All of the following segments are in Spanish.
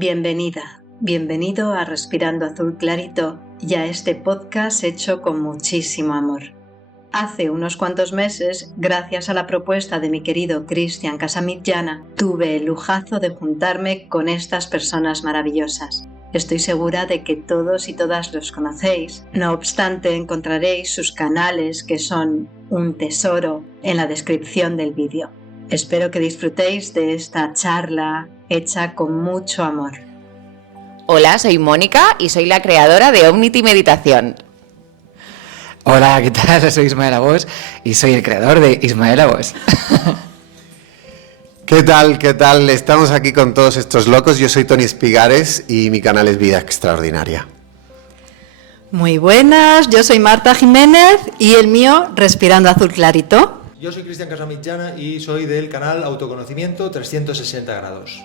Bienvenida, bienvenido a Respirando Azul Clarito y a este podcast hecho con muchísimo amor. Hace unos cuantos meses, gracias a la propuesta de mi querido Cristian Casamitjana, tuve el lujazo de juntarme con estas personas maravillosas. Estoy segura de que todos y todas los conocéis. No obstante, encontraréis sus canales, que son un tesoro, en la descripción del vídeo. Espero que disfrutéis de esta charla hecha con mucho amor. Hola, soy Mónica y soy la creadora de Omnity Meditación. Hola, ¿qué tal? Soy Ismael Abos y soy el creador de Ismael Abos. ¿Qué tal? ¿Qué tal? Estamos aquí con todos estos locos. Yo soy Tony Espigares y mi canal es Vida Extraordinaria. Muy buenas, yo soy Marta Jiménez y el mío, Respirando Azul Clarito. Yo soy Cristian Casamitjana y soy del canal Autoconocimiento 360 grados.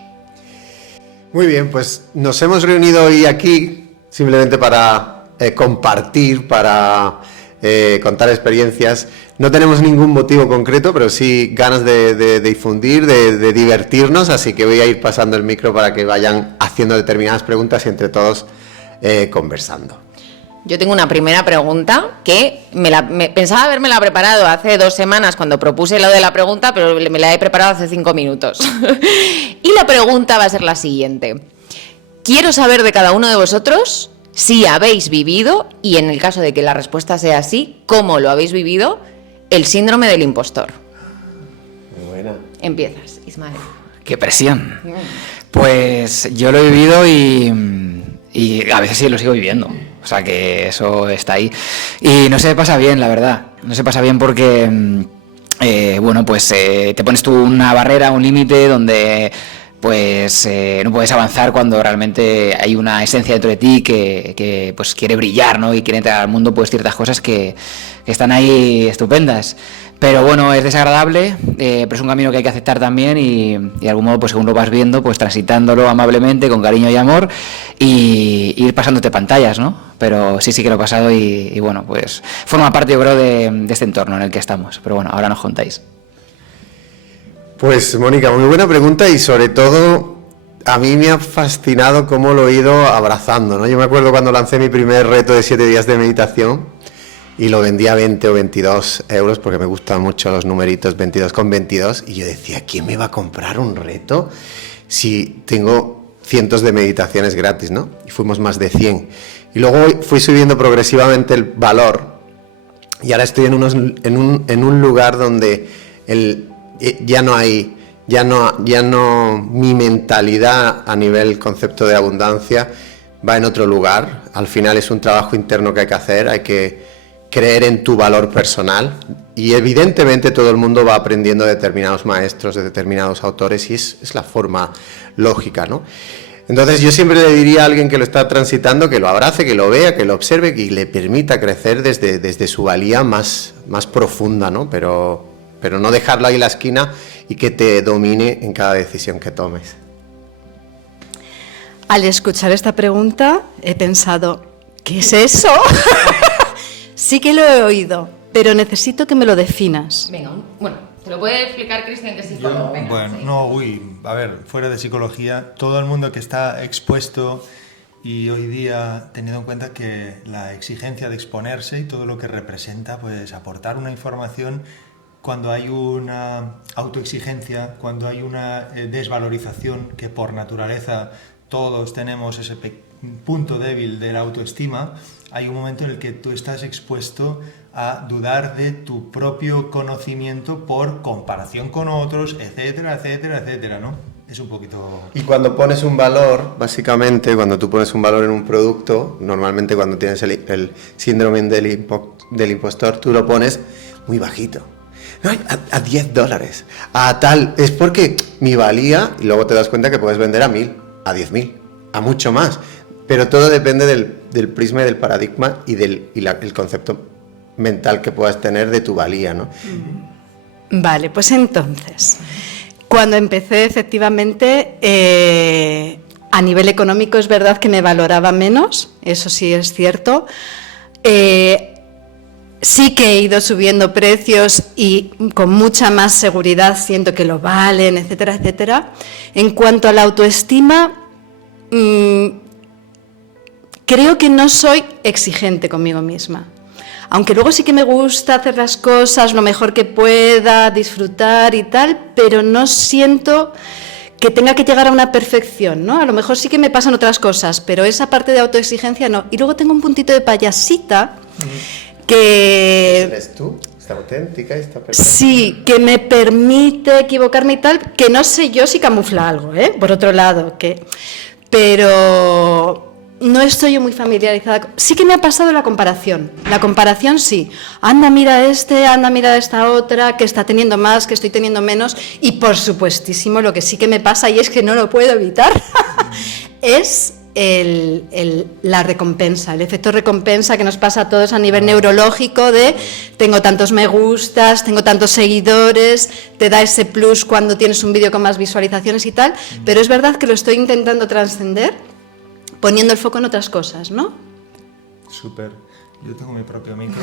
Muy bien, pues nos hemos reunido hoy aquí simplemente para compartir, para contar experiencias. No tenemos ningún motivo concreto, pero sí ganas de difundir, de divertirnos, así que voy a ir pasando el micro para que vayan haciendo determinadas preguntas y entre todos conversando. Yo tengo una primera pregunta que pensaba habérmela preparado hace 2 semanas cuando propuse lo de la pregunta, pero me la he preparado hace 5 minutos. Y la pregunta va a ser la siguiente. Quiero saber de cada uno de vosotros si habéis vivido, y en el caso de que la respuesta sea sí, cómo lo habéis vivido, el síndrome del impostor. Muy buena. Empiezas, Ismael. ¡Qué presión! Pues yo lo he vivido y a veces sí lo sigo viviendo. O sea que eso está ahí. Y no se pasa bien, la verdad. No se pasa bien porque, te pones tú una barrera, un límite donde pues no puedes avanzar cuando realmente hay una esencia dentro de ti que pues quiere brillar, ¿no? Y quiere entregar al mundo pues ciertas cosas que están ahí estupendas. Pero bueno, es desagradable, pero es un camino que hay que aceptar también y de algún modo, pues según lo vas viendo, pues transitándolo amablemente, con cariño y amor, y ir pasándote pantallas, ¿no? Pero sí que lo he pasado y bueno, pues forma parte, yo creo, de este entorno en el que estamos. Pero bueno, ahora nos contáis. Pues Mónica, muy buena pregunta y sobre todo a mí me ha fascinado cómo lo he ido abrazando, ¿no? Yo me acuerdo cuando lancé mi primer reto de 7 días de meditación y lo vendía a 20 o 22 euros porque me gustan mucho los numeritos 22,22 y yo decía, ¿quién me va a comprar un reto si tengo cientos de meditaciones gratis, ¿no? Y fuimos más de 100. Y luego fui subiendo progresivamente el valor y ahora estoy en un lugar donde ya no mi mentalidad a nivel concepto de abundancia va en otro lugar. Al final es un trabajo interno que hay que hacer, hay que creer en tu valor personal y evidentemente todo el mundo va aprendiendo de determinados maestros, de determinados autores y es la forma lógica, ¿no? Entonces yo siempre le diría a alguien que lo está transitando que lo abrace, que lo vea, que lo observe, que le permita crecer desde su valía más profunda, ¿no? Pero no dejarlo ahí en la esquina y que te domine en cada decisión que tomes. Al escuchar esta pregunta he pensado, ¿qué es eso? Sí que lo he oído, pero necesito que me lo definas. Venga, te lo puede explicar Cristian, que es psicólogo. Fuera de psicología, todo el mundo que está expuesto y hoy día, teniendo en cuenta que la exigencia de exponerse y todo lo que representa, pues aportar una información cuando hay una autoexigencia, cuando hay una desvalorización, que por naturaleza todos tenemos ese punto débil de la autoestima, hay un momento en el que tú estás expuesto a dudar de tu propio conocimiento por comparación con otros, etcétera, etcétera, etcétera, ¿no? Es un poquito... Y cuando pones un valor, básicamente, cuando tú pones un valor en un producto, normalmente cuando tienes el síndrome del impostor, tú lo pones muy bajito. A $10, a tal, es porque mi valía, y luego te das cuenta que puedes vender a 1.000, a 10.000, a mucho más, pero todo depende del prisma y del paradigma y el concepto mental que puedas tener de tu valía, ¿no? Vale, pues entonces, cuando empecé efectivamente, a nivel económico es verdad que me valoraba menos, eso sí es cierto. Sí que he ido subiendo precios y con mucha más seguridad siento que lo valen, etcétera, etcétera. En cuanto a la autoestima, creo que no soy exigente conmigo misma. Aunque luego sí que me gusta hacer las cosas lo mejor que pueda, disfrutar y tal, pero no siento que tenga que llegar a una perfección, ¿no? A lo mejor sí que me pasan otras cosas, pero esa parte de autoexigencia no. Y luego tengo un puntito de payasita que... ¿Eres tú? ¿Está auténtica esta persona? Sí, que me permite equivocarme y tal, que no sé yo si camufla algo, por otro lado, pero no estoy yo muy familiarizada. Sí que me ha pasado la comparación sí. Anda, mira anda, mira esta otra, que está teniendo más, que estoy teniendo menos, y por supuestísimo lo que sí que me pasa, y es que no lo puedo evitar, es la recompensa, el efecto recompensa que nos pasa a todos a nivel neurológico de tengo tantos me gustas, tengo tantos seguidores, te da ese plus cuando tienes un vídeo con más visualizaciones y tal, pero es verdad que lo estoy intentando trascender poniendo el foco en otras cosas, ¿no? Súper. Yo tengo mi propio micro.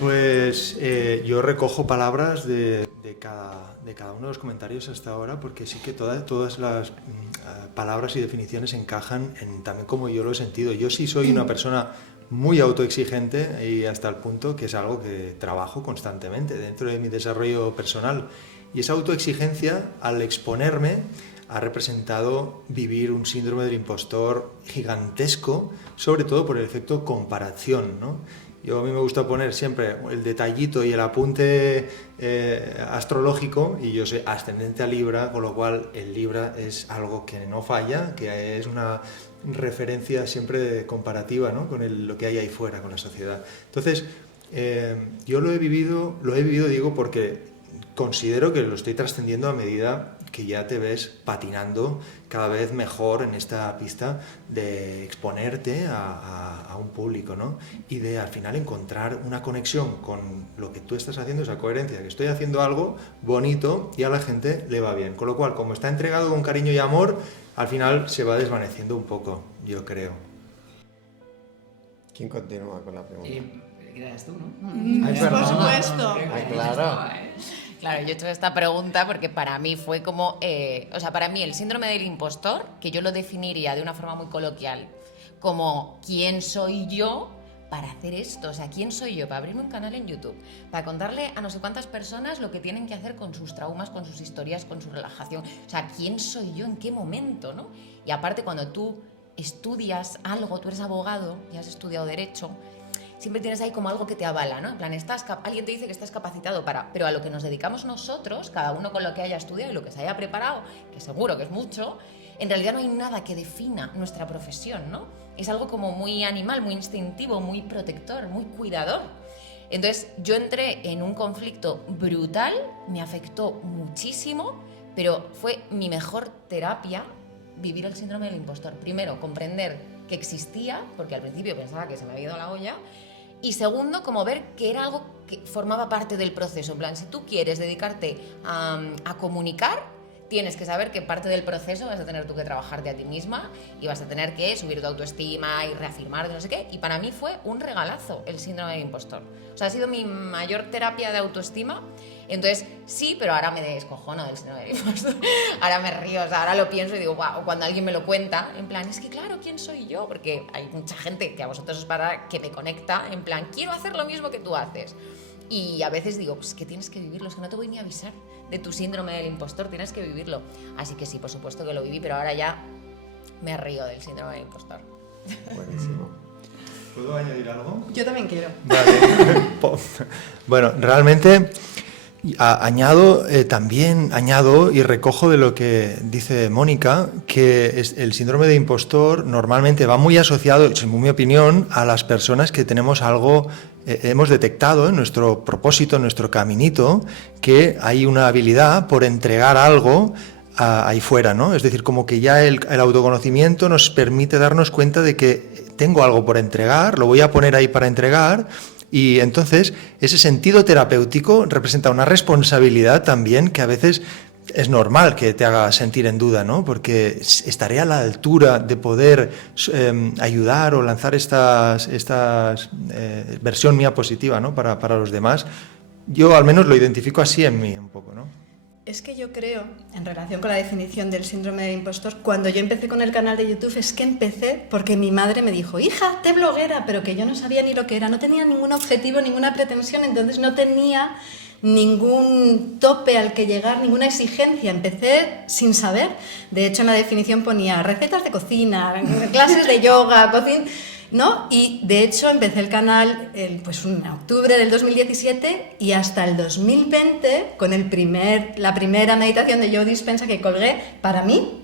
Pues yo recojo palabras de cada uno de los comentarios hasta ahora, porque sí que todas las palabras y definiciones encajan en también como yo lo he sentido. Yo sí soy una persona muy autoexigente y hasta el punto que es algo que trabajo constantemente dentro de mi desarrollo personal. Y esa autoexigencia, al exponerme, ha representado vivir un síndrome del impostor gigantesco, sobre todo por el efecto comparación, ¿no? A mí me gusta poner siempre el detallito y el apunte astrológico, y yo soy ascendente a Libra, con lo cual el Libra es algo que no falla, que es una referencia siempre comparativa, ¿no? Con lo que hay ahí fuera, con la sociedad. Entonces, yo lo he vivido, digo, porque considero que lo estoy trascendiendo a medida que ya te ves patinando cada vez mejor en esta pista de exponerte a un público, ¿no? Y de al final encontrar una conexión con lo que tú estás haciendo, esa coherencia, que estoy haciendo algo bonito y a la gente le va bien. Con lo cual, como está entregado con cariño y amor, al final se va desvaneciendo un poco, yo creo. ¿Quién continúa con la pregunta? ¿Eras tú, no? Por supuesto. Claro. Claro, yo he hecho esta pregunta porque para mí fue como, para mí el síndrome del impostor, que yo lo definiría de una forma muy coloquial, como ¿quién soy yo para hacer esto? O sea, ¿quién soy yo para abrirme un canal en YouTube? Para contarle a no sé cuántas personas lo que tienen que hacer con sus traumas, con sus historias, con su relajación. O sea, ¿quién soy yo? ¿En qué momento? ¿No? Y aparte, cuando tú estudias algo, tú eres abogado y has estudiado Derecho, siempre tienes ahí como algo que te avala, ¿no? En plan, alguien te dice que estás capacitado para... Pero a lo que nos dedicamos nosotros, cada uno con lo que haya estudiado y lo que se haya preparado, que seguro que es mucho, en realidad no hay nada que defina nuestra profesión, ¿no? Es algo como muy animal, muy instintivo, muy protector, muy cuidador. Entonces, yo entré en un conflicto brutal, me afectó muchísimo, pero fue mi mejor terapia vivir el síndrome del impostor. Primero, comprender que existía, porque al principio pensaba que se me había ido la olla, y segundo, como ver que era algo que formaba parte del proceso. En plan, si tú quieres dedicarte a comunicar, tienes que saber que parte del proceso vas a tener tú que trabajarte a ti misma y vas a tener que subir tu autoestima y reafirmarte, no sé qué. Y para mí fue un regalazo el síndrome del impostor. O sea, ha sido mi mayor terapia de autoestima. Entonces, sí, pero ahora me descojono del síndrome del impostor. Ahora me río, o sea, ahora lo pienso y digo, wow, cuando alguien me lo cuenta, en plan, es que claro, ¿quién soy yo? Porque hay mucha gente que a vosotros os para que me conecta, en plan, quiero hacer lo mismo que tú haces. Y a veces digo, pues que tienes que vivirlo, es que no te voy ni a avisar de tu síndrome del impostor, tienes que vivirlo. Así que sí, por supuesto que lo viví, pero ahora ya me río del síndrome del impostor. Buenísimo. ¿Puedo añadir algo? Yo también quiero. Vale. Bueno, realmente añado y recojo de lo que dice Mónica, que el síndrome de impostor normalmente va muy asociado, en mi opinión, a las personas que tenemos algo, hemos detectado en nuestro propósito, en nuestro caminito, que hay una habilidad por entregar algo ahí fuera, ¿no? Es decir, como que ya el autoconocimiento nos permite darnos cuenta de que tengo algo por entregar, lo voy a poner ahí para entregar. Y entonces ese sentido terapéutico representa una responsabilidad también que a veces es normal que te haga sentir en duda, ¿no? Porque estaré a la altura de poder ayudar o lanzar esta versión mía positiva, ¿no? para los demás. Yo al menos lo identifico así en mí un poco, ¿no? Es que yo creo, en relación con la definición del síndrome del impostor, cuando yo empecé con el canal de YouTube es que empecé porque mi madre me dijo, hija, te bloguera, pero que yo no sabía ni lo que era, no tenía ningún objetivo, ninguna pretensión, entonces no tenía ningún tope al que llegar, ninguna exigencia, empecé sin saber. De hecho, en la definición ponía recetas de cocina, clases de yoga, cocina, ¿no? Y de hecho empecé el canal pues en octubre del 2017 y hasta el 2020 con la primera meditación de Joe Dispenza que colgué, para mí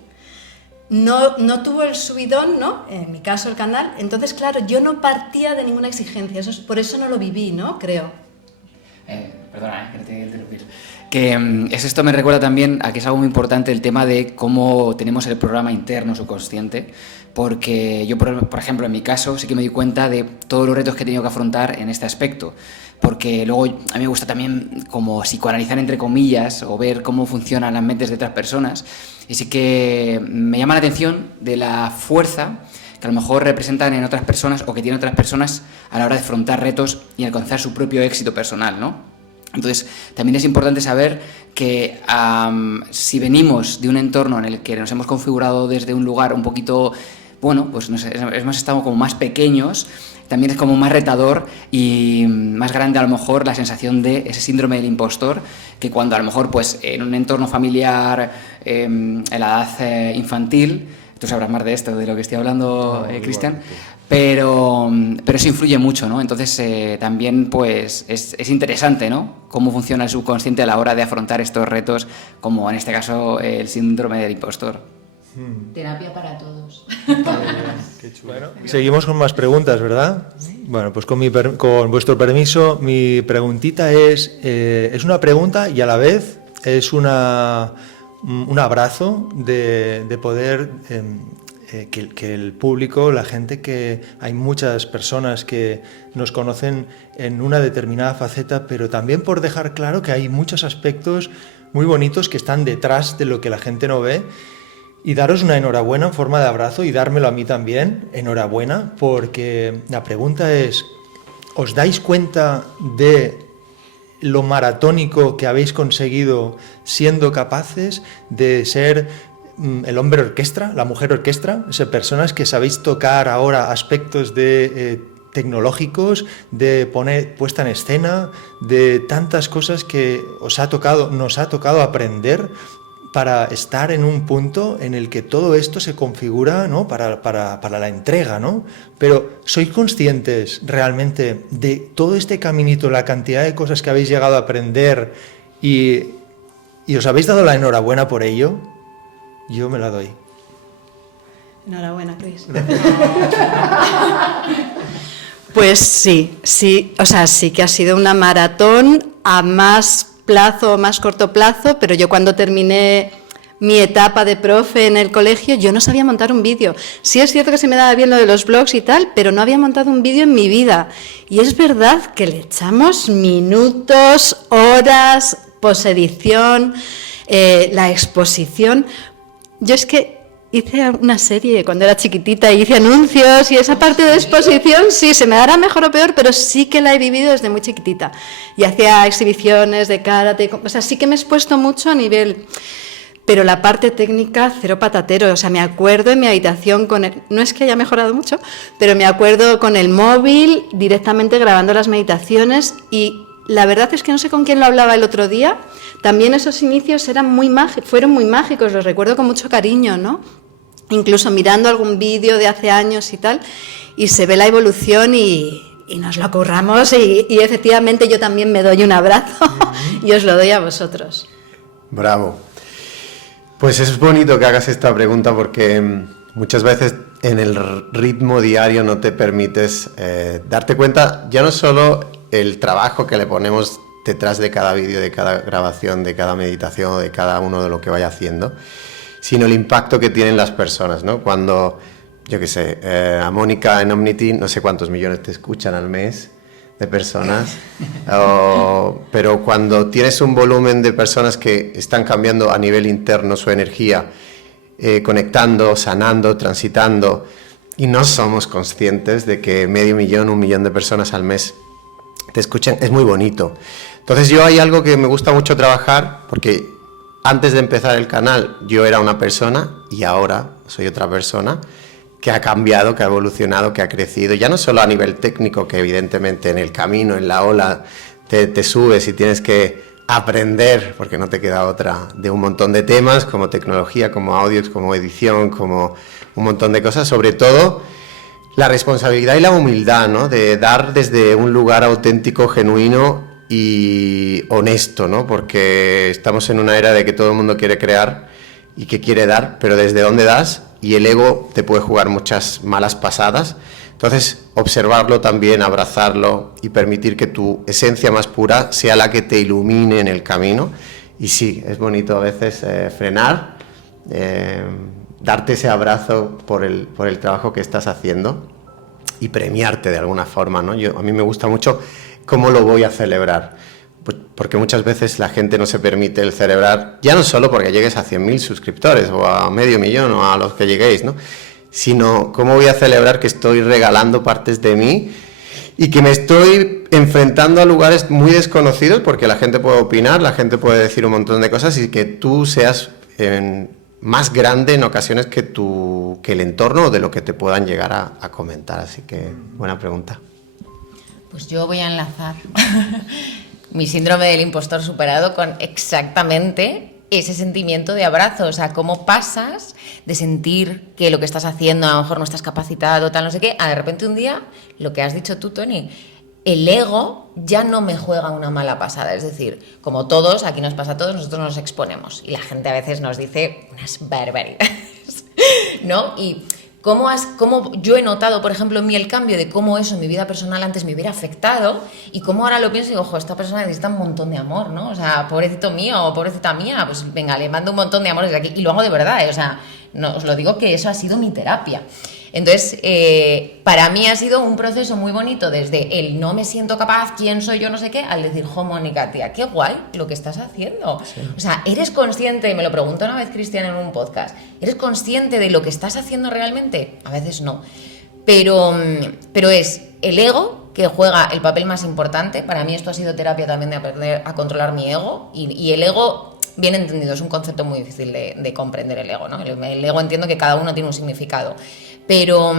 no tuvo el subidón, ¿no? En mi caso el canal, entonces claro, yo no partía de ninguna exigencia, por eso no lo viví, ¿no? Creo. Perdona, que no te voy a interrumpir. Que esto me recuerda también a que es algo muy importante el tema de cómo tenemos el programa interno subconsciente, porque yo, por ejemplo, en mi caso sí que me di cuenta de todos los retos que he tenido que afrontar en este aspecto, porque luego a mí me gusta también como psicoanalizar entre comillas o ver cómo funcionan las mentes de otras personas, y sí que me llama la atención de la fuerza que a lo mejor representan en otras personas o que tienen otras personas a la hora de afrontar retos y alcanzar su propio éxito personal, ¿no? Entonces, también es importante saber que si venimos de un entorno en el que nos hemos configurado desde un lugar un poquito, bueno, pues hemos estado como más pequeños, también es como más retador y más grande a lo mejor la sensación de ese síndrome del impostor, que cuando a lo mejor pues en un entorno familiar, en la edad infantil, tú sabrás más de esto, de lo que estoy hablando, Cristian, pero eso influye mucho, ¿no? Entonces también pues es interesante, ¿no? Cómo funciona el subconsciente a la hora de afrontar estos retos, como en este caso el síndrome del impostor. Terapia para todos. Qué chulo. Bueno, seguimos con más preguntas, ¿verdad? Sí. Bueno, pues con vuestro permiso, mi preguntita es una pregunta y a la vez es un abrazo de poder que el público, la gente, que hay muchas personas que nos conocen en una determinada faceta, pero también por dejar claro que hay muchos aspectos muy bonitos que están detrás de lo que la gente no ve, y daros una enhorabuena en forma de abrazo y dármelo a mí también, enhorabuena, porque la pregunta es, ¿os dais cuenta de lo maratónico que habéis conseguido siendo capaces de ser el hombre orquesta, la mujer orquesta, personas que sabéis tocar ahora aspectos de tecnológicos, de puesta en escena, de tantas cosas que nos ha tocado aprender para estar en un punto en el que todo esto se configura, ¿no? para la entrega, ¿no? Pero ¿sois conscientes realmente de todo este caminito, la cantidad de cosas que habéis llegado a aprender y os habéis dado la enhorabuena por ello? Yo me la doy. Enhorabuena, Cris. Pues sí, o sea, sí que ha sido una maratón a más plazo, más corto plazo, pero yo cuando terminé mi etapa de profe en el colegio, yo no sabía montar un vídeo. Sí es cierto que se me daba bien lo de los blogs y tal, pero no había montado un vídeo en mi vida. Y es verdad que le echamos minutos, horas, posedición, la exposición. Yo es que hice una serie cuando era chiquitita y hice anuncios y esa parte de exposición sí, se me dará mejor o peor, pero sí que la he vivido desde muy chiquitita. Y hacía exhibiciones de karate, o sea, sí que me he expuesto mucho a nivel... Pero la parte técnica, cero patatero. O sea, me acuerdo en mi habitación no es que haya mejorado mucho, pero me acuerdo con el móvil directamente grabando las meditaciones y la verdad es que no sé con quién lo hablaba el otro día. También esos inicios fueron muy mágicos, los recuerdo con mucho cariño, ¿no? Incluso mirando algún vídeo de hace años y tal, y se ve la evolución y nos lo curramos y efectivamente yo también me doy un abrazo y os lo doy a vosotros. Bravo. Pues es bonito que hagas esta pregunta porque muchas veces en el ritmo diario no te permites darte cuenta ya no solo el trabajo que le ponemos detrás de cada vídeo, de cada grabación, de cada meditación, de cada uno de lo que vaya haciendo, sino el impacto que tienen las personas, ¿no? Cuando, yo qué sé, a Mónica en Omnity, no sé cuántos millones te escuchan al mes de personas, pero cuando tienes un volumen de personas que están cambiando a nivel interno su energía, conectando, sanando, transitando, y no somos conscientes de que 500.000, 1 millón de personas al mes te escuchan, es muy bonito. Entonces yo hay algo que me gusta mucho trabajar, porque antes de empezar el canal yo era una persona y ahora soy otra persona que ha cambiado, que ha evolucionado, que ha crecido, ya no solo a nivel técnico, que evidentemente en el camino, en la ola, te subes y tienes que aprender, porque no te queda otra, de un montón de temas, como tecnología, como audios, como edición, como un montón de cosas, sobre todo la responsabilidad y la humildad, ¿no? De dar desde un lugar auténtico, genuino y honesto, ¿no? Porque estamos en una era de que todo el mundo quiere crear y que quiere dar, pero desde dónde das, y el ego te puede jugar muchas malas pasadas. Entonces, observarlo también, abrazarlo y permitir que tu esencia más pura sea la que te ilumine en el camino. Y sí, es bonito a veces frenar, darte ese abrazo por el trabajo que estás haciendo y premiarte de alguna forma, ¿no? A mí me gusta mucho cómo lo voy a celebrar, pues porque muchas veces la gente no se permite el celebrar, ya no solo porque llegues a 100.000 suscriptores o a 500.000 o a los que lleguéis, ¿no? Sino cómo voy a celebrar que estoy regalando partes de mí y que me estoy enfrentando a lugares muy desconocidos, porque la gente puede opinar, la gente puede decir un montón de cosas, y que tú seas más grande en ocasiones que el entorno o de lo que te puedan llegar a comentar. Así que buena pregunta. Pues yo voy a enlazar mi síndrome del impostor superado con exactamente ese sentimiento de abrazo. O sea, cómo pasas de sentir que lo que estás haciendo a lo mejor no estás capacitado, tal, no sé qué, a de repente un día, lo que has dicho tú, Tony, el ego ya no me juega una mala pasada. Es decir, como todos, aquí nos pasa a todos, nosotros nos exponemos y la gente a veces nos dice unas barbaridades, ¿no? Y cómo yo he notado, por ejemplo, en mí el cambio de cómo eso en mi vida personal antes me hubiera afectado, y cómo ahora lo pienso y digo, ojo, esta persona necesita un montón de amor, ¿no? O sea, pobrecito mío o pobrecita mía, pues venga, le mando un montón de amor desde aquí, y lo hago de verdad, o sea, no, os lo digo que eso ha sido mi terapia. Entonces, para mí ha sido un proceso muy bonito desde el no me siento capaz, quién soy yo, no sé qué, al decir, jo, Mónica, tía, qué guay lo que estás haciendo. Sí. O sea, ¿eres consciente? Me lo preguntó una vez Cristian en un podcast. ¿Eres consciente de lo que estás haciendo realmente? A veces no. Pero es el ego que juega el papel más importante. Para mí esto ha sido terapia también de aprender a controlar mi ego. Y el ego, bien entendido, es un concepto muy difícil de comprender el ego, ¿no? El ego, entiendo que cada uno tiene un significado. Pero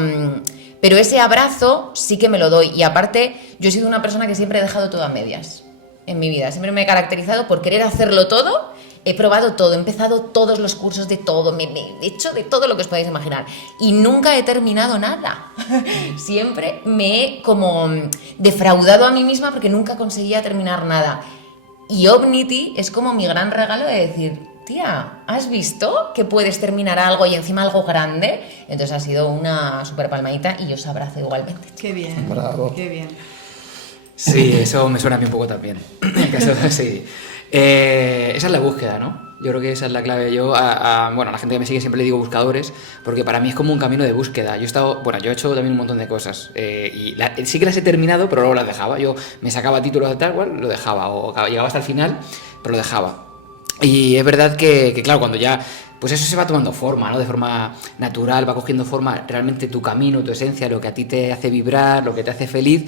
ese abrazo sí que me lo doy. Y aparte, yo he sido una persona que siempre he dejado todo a medias en mi vida. Siempre me he caracterizado por querer hacerlo todo. He probado todo, he empezado todos los cursos de todo, me he hecho de todo lo que os podáis imaginar. Y nunca he terminado nada. Siempre me he como defraudado a mí misma porque nunca conseguía terminar nada. Y Omnity es como mi gran regalo de decir, tía, ¿has visto que puedes terminar algo y encima algo grande? Entonces ha sido una súper palmadita y yo os abrazo igualmente. Qué bien, bravo. Qué bien. Sí, eso me suena a mí un poco también. Sí. Esa es la búsqueda, ¿no? Yo creo que esa es la clave. Yo, bueno, a la gente que me sigue siempre le digo buscadores, porque para mí es como un camino de búsqueda. Yo he hecho también un montón de cosas, y sí que las he terminado, pero luego las dejaba. Yo me sacaba títulos de tal cual, lo dejaba, o llegaba hasta el final, pero lo dejaba. Y es verdad que claro, cuando ya, pues eso se va tomando forma, ¿no? De forma natural, va cogiendo forma realmente tu camino, tu esencia, lo que a ti te hace vibrar, lo que te hace feliz.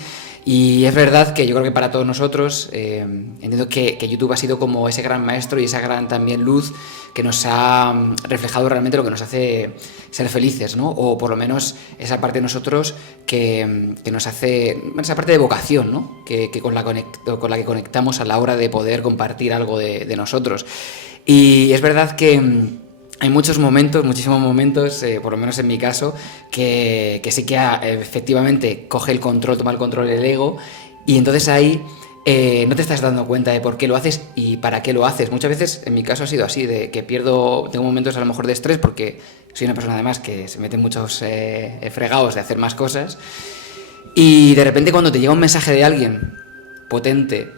Y es verdad que yo creo que para todos nosotros, entiendo que YouTube ha sido como ese gran maestro y esa gran también luz que nos ha reflejado realmente lo que nos hace ser felices, ¿no? O por lo menos esa parte de nosotros que nos hace, esa parte de vocación, ¿no? Que con la que conectamos a la hora de poder compartir algo de nosotros. Y es verdad que hay muchos momentos, muchísimos momentos, por lo menos en mi caso, que sí que efectivamente coge el control, toma el control del ego, y entonces ahí no te estás dando cuenta de por qué lo haces y para qué lo haces. Muchas veces, en mi caso ha sido así, de que tengo momentos a lo mejor de estrés, porque soy una persona además que se mete en muchos fregados de hacer más cosas, y de repente cuando te llega un mensaje de alguien potente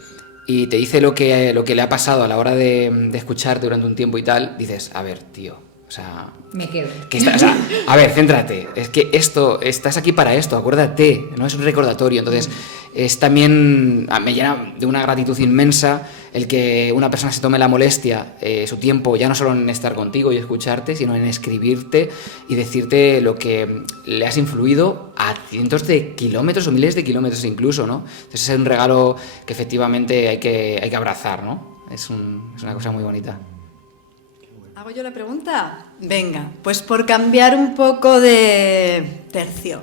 y te dice lo que le ha pasado a la hora de escucharte durante un tiempo y tal, dices, a ver, tío, o sea... Me quedo. A ver, céntrate, es que estás aquí para esto, acuérdate, no es un recordatorio. Entonces, es también, me llena de una gratitud inmensa el que una persona se tome la molestia, su tiempo, ya no solo en estar contigo y escucharte, sino en escribirte y decirte lo que le has influido a cientos de kilómetros o miles de kilómetros incluso, ¿no? Entonces es un regalo que efectivamente hay que abrazar, ¿no? Es una cosa muy bonita. ¿Hago yo la pregunta? Venga, pues por cambiar un poco de tercio.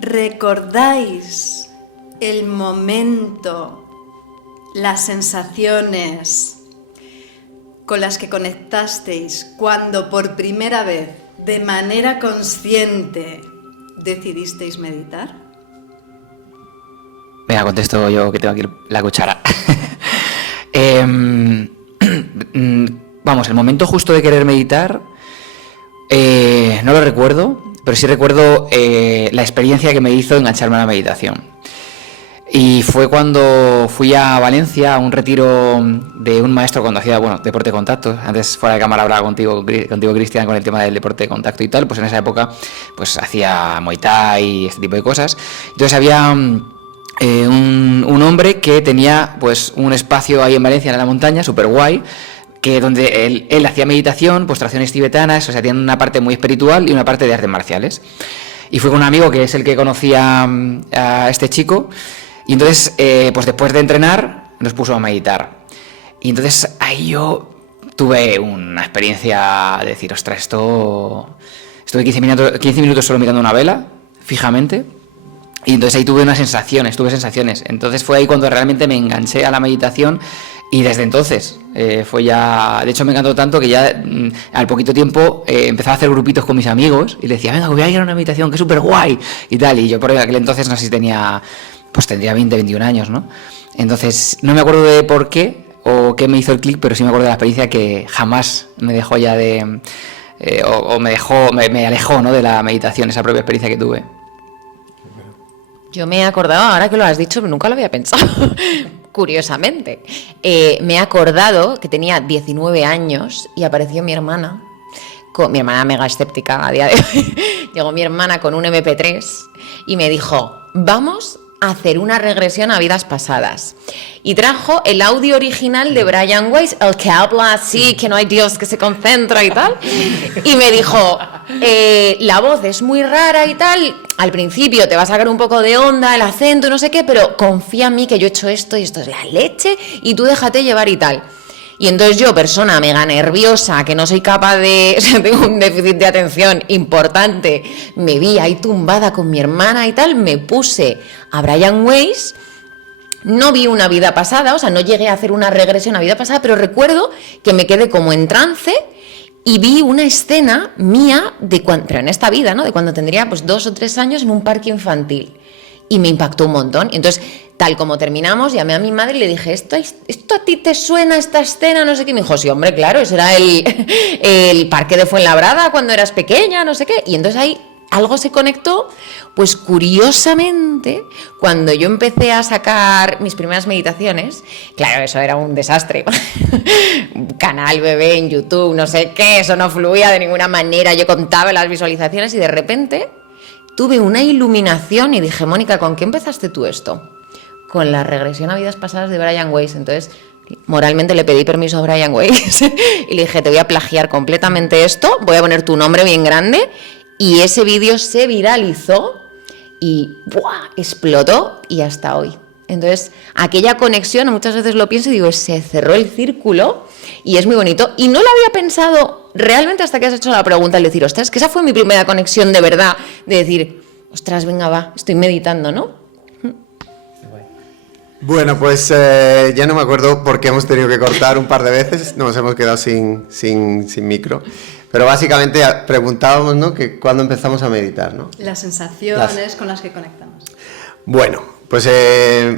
¿Recordáis el momento, las sensaciones con las que conectasteis cuando por primera vez, de manera consciente, decidisteis meditar? Venga, contesto yo que tengo aquí la cuchara. Vamos, el momento justo de querer meditar no lo recuerdo, pero sí recuerdo la experiencia que me hizo engancharme a la meditación. Y fue cuando fui a Valencia a un retiro de un maestro cuando hacía, deporte de contacto. Antes fuera de cámara hablaba contigo Cristian, con el tema del deporte de contacto y tal. Pues en esa época pues hacía Muay Thai y este tipo de cosas. Entonces había un hombre que tenía pues un espacio ahí en Valencia, en la montaña, súper guay, que donde él hacía meditación, postraciones tibetanas, o sea, tiene una parte muy espiritual y una parte de artes marciales. Y fui con un amigo que es el que conocía a este chico. Y entonces, pues después de entrenar, nos puso a meditar. Y entonces ahí yo tuve una experiencia de decir, ostras, estuve 15 minutos solo mirando una vela, fijamente. Y entonces ahí tuve sensaciones. Entonces fue ahí cuando realmente me enganché a la meditación. Y desde entonces fue ya... De hecho me encantó tanto que ya al poquito tiempo empezaba a hacer grupitos con mis amigos. Y le decía, venga, voy a ir a una meditación, que es súper guay. Y tal. Y yo por aquel entonces no sé si tendría 20, 21 años, ¿no? Entonces, no me acuerdo de por qué o qué me hizo el clic, pero sí me acuerdo de la experiencia que jamás me dejó ya de... me alejó, ¿no?, de la meditación, esa propia experiencia que tuve. Yo me he acordado, ahora que lo has dicho, nunca lo había pensado, curiosamente. Me he acordado que tenía 19 años y apareció mi hermana mega escéptica a día de hoy. Llegó mi hermana con un MP3 y me dijo, vamos hacer una regresión a vidas pasadas. Y trajo el audio original de Brian Weiss, el que habla así, que no hay Dios que se concentra y tal. Y me dijo, la voz es muy rara y tal, al principio te va a sacar un poco de onda, el acento y no sé qué, pero confía en mí que yo he hecho esto y esto es la leche y tú déjate llevar y tal. Y entonces yo, persona mega nerviosa, que no soy capaz de... O sea, tengo un déficit de atención importante, me vi ahí tumbada con mi hermana y tal, me puse a Brian Weiss, no vi una vida pasada, o sea, no llegué a hacer una regresión a vida pasada, pero recuerdo que me quedé como en trance y vi una escena mía, pero en esta vida, ¿no?, de cuando tendría pues 2 o 3 años en un parque infantil. Y me impactó un montón. Entonces, tal como terminamos, llamé a mi madre y le dije, ¿esto a ti te suena, esta escena? No sé qué. Y me dijo, sí, hombre, claro, ese era el parque de Fuenlabrada cuando eras pequeña, no sé qué. Y entonces ahí algo se conectó. Pues curiosamente, cuando yo empecé a sacar mis primeras meditaciones, claro, eso era un desastre. Canal bebé en YouTube, no sé qué, eso no fluía de ninguna manera. Yo contaba las visualizaciones y de repente... tuve una iluminación y dije, Mónica, ¿con qué empezaste tú esto? Con la regresión a vidas pasadas de Brian Weiss. Entonces, moralmente le pedí permiso a Brian Weiss y le dije, te voy a plagiar completamente esto, voy a poner tu nombre bien grande. Y ese vídeo se viralizó y ¡buah!, explotó y hasta hoy. Entonces, aquella conexión, muchas veces lo pienso y digo, se cerró el círculo y es muy bonito. Y no lo había pensado realmente hasta que has hecho la pregunta, el decir, ostras, que esa fue mi primera conexión de verdad, de decir, ostras, venga, va, estoy meditando, ¿no? Bueno, pues ya no me acuerdo por qué hemos tenido que cortar un par de veces, nos hemos quedado sin micro. Pero básicamente preguntábamos, ¿no?, que cuándo empezamos a meditar, ¿no? Las sensaciones con las que conectamos. Bueno, pues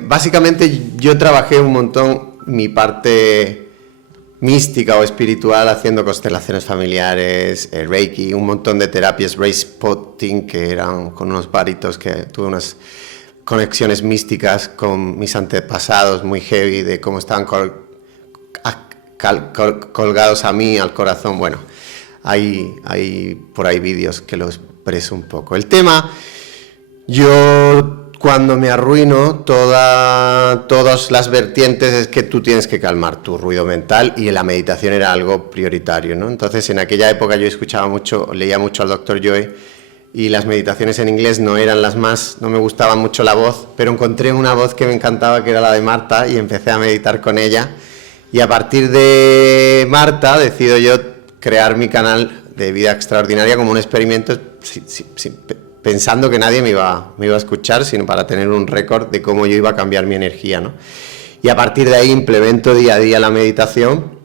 básicamente yo trabajé un montón mi parte mística o espiritual haciendo constelaciones familiares, Reiki, un montón de terapias, Ray Spotting, que eran con unos váritos, que tuve unas conexiones místicas con mis antepasados muy heavy, de cómo estaban colgados a mí, al corazón. Bueno, hay por ahí vídeos que lo expreso un poco. El tema, yo cuando me arruino, todas las vertientes es que tú tienes que calmar tu ruido mental y la meditación era algo prioritario, ¿no? Entonces en aquella época yo leía mucho al Dr. Joy y las meditaciones en inglés no eran las más, no me gustaba mucho la voz, pero encontré una voz que me encantaba, que era la de Marta, y empecé a meditar con ella Y a partir de Marta decido yo crear mi canal de Vida Extraordinaria como un experimento, pensando que nadie me iba a escuchar, sino para tener un récord de cómo yo iba a cambiar mi energía, ¿no? Y a partir de ahí implemento día a día la meditación.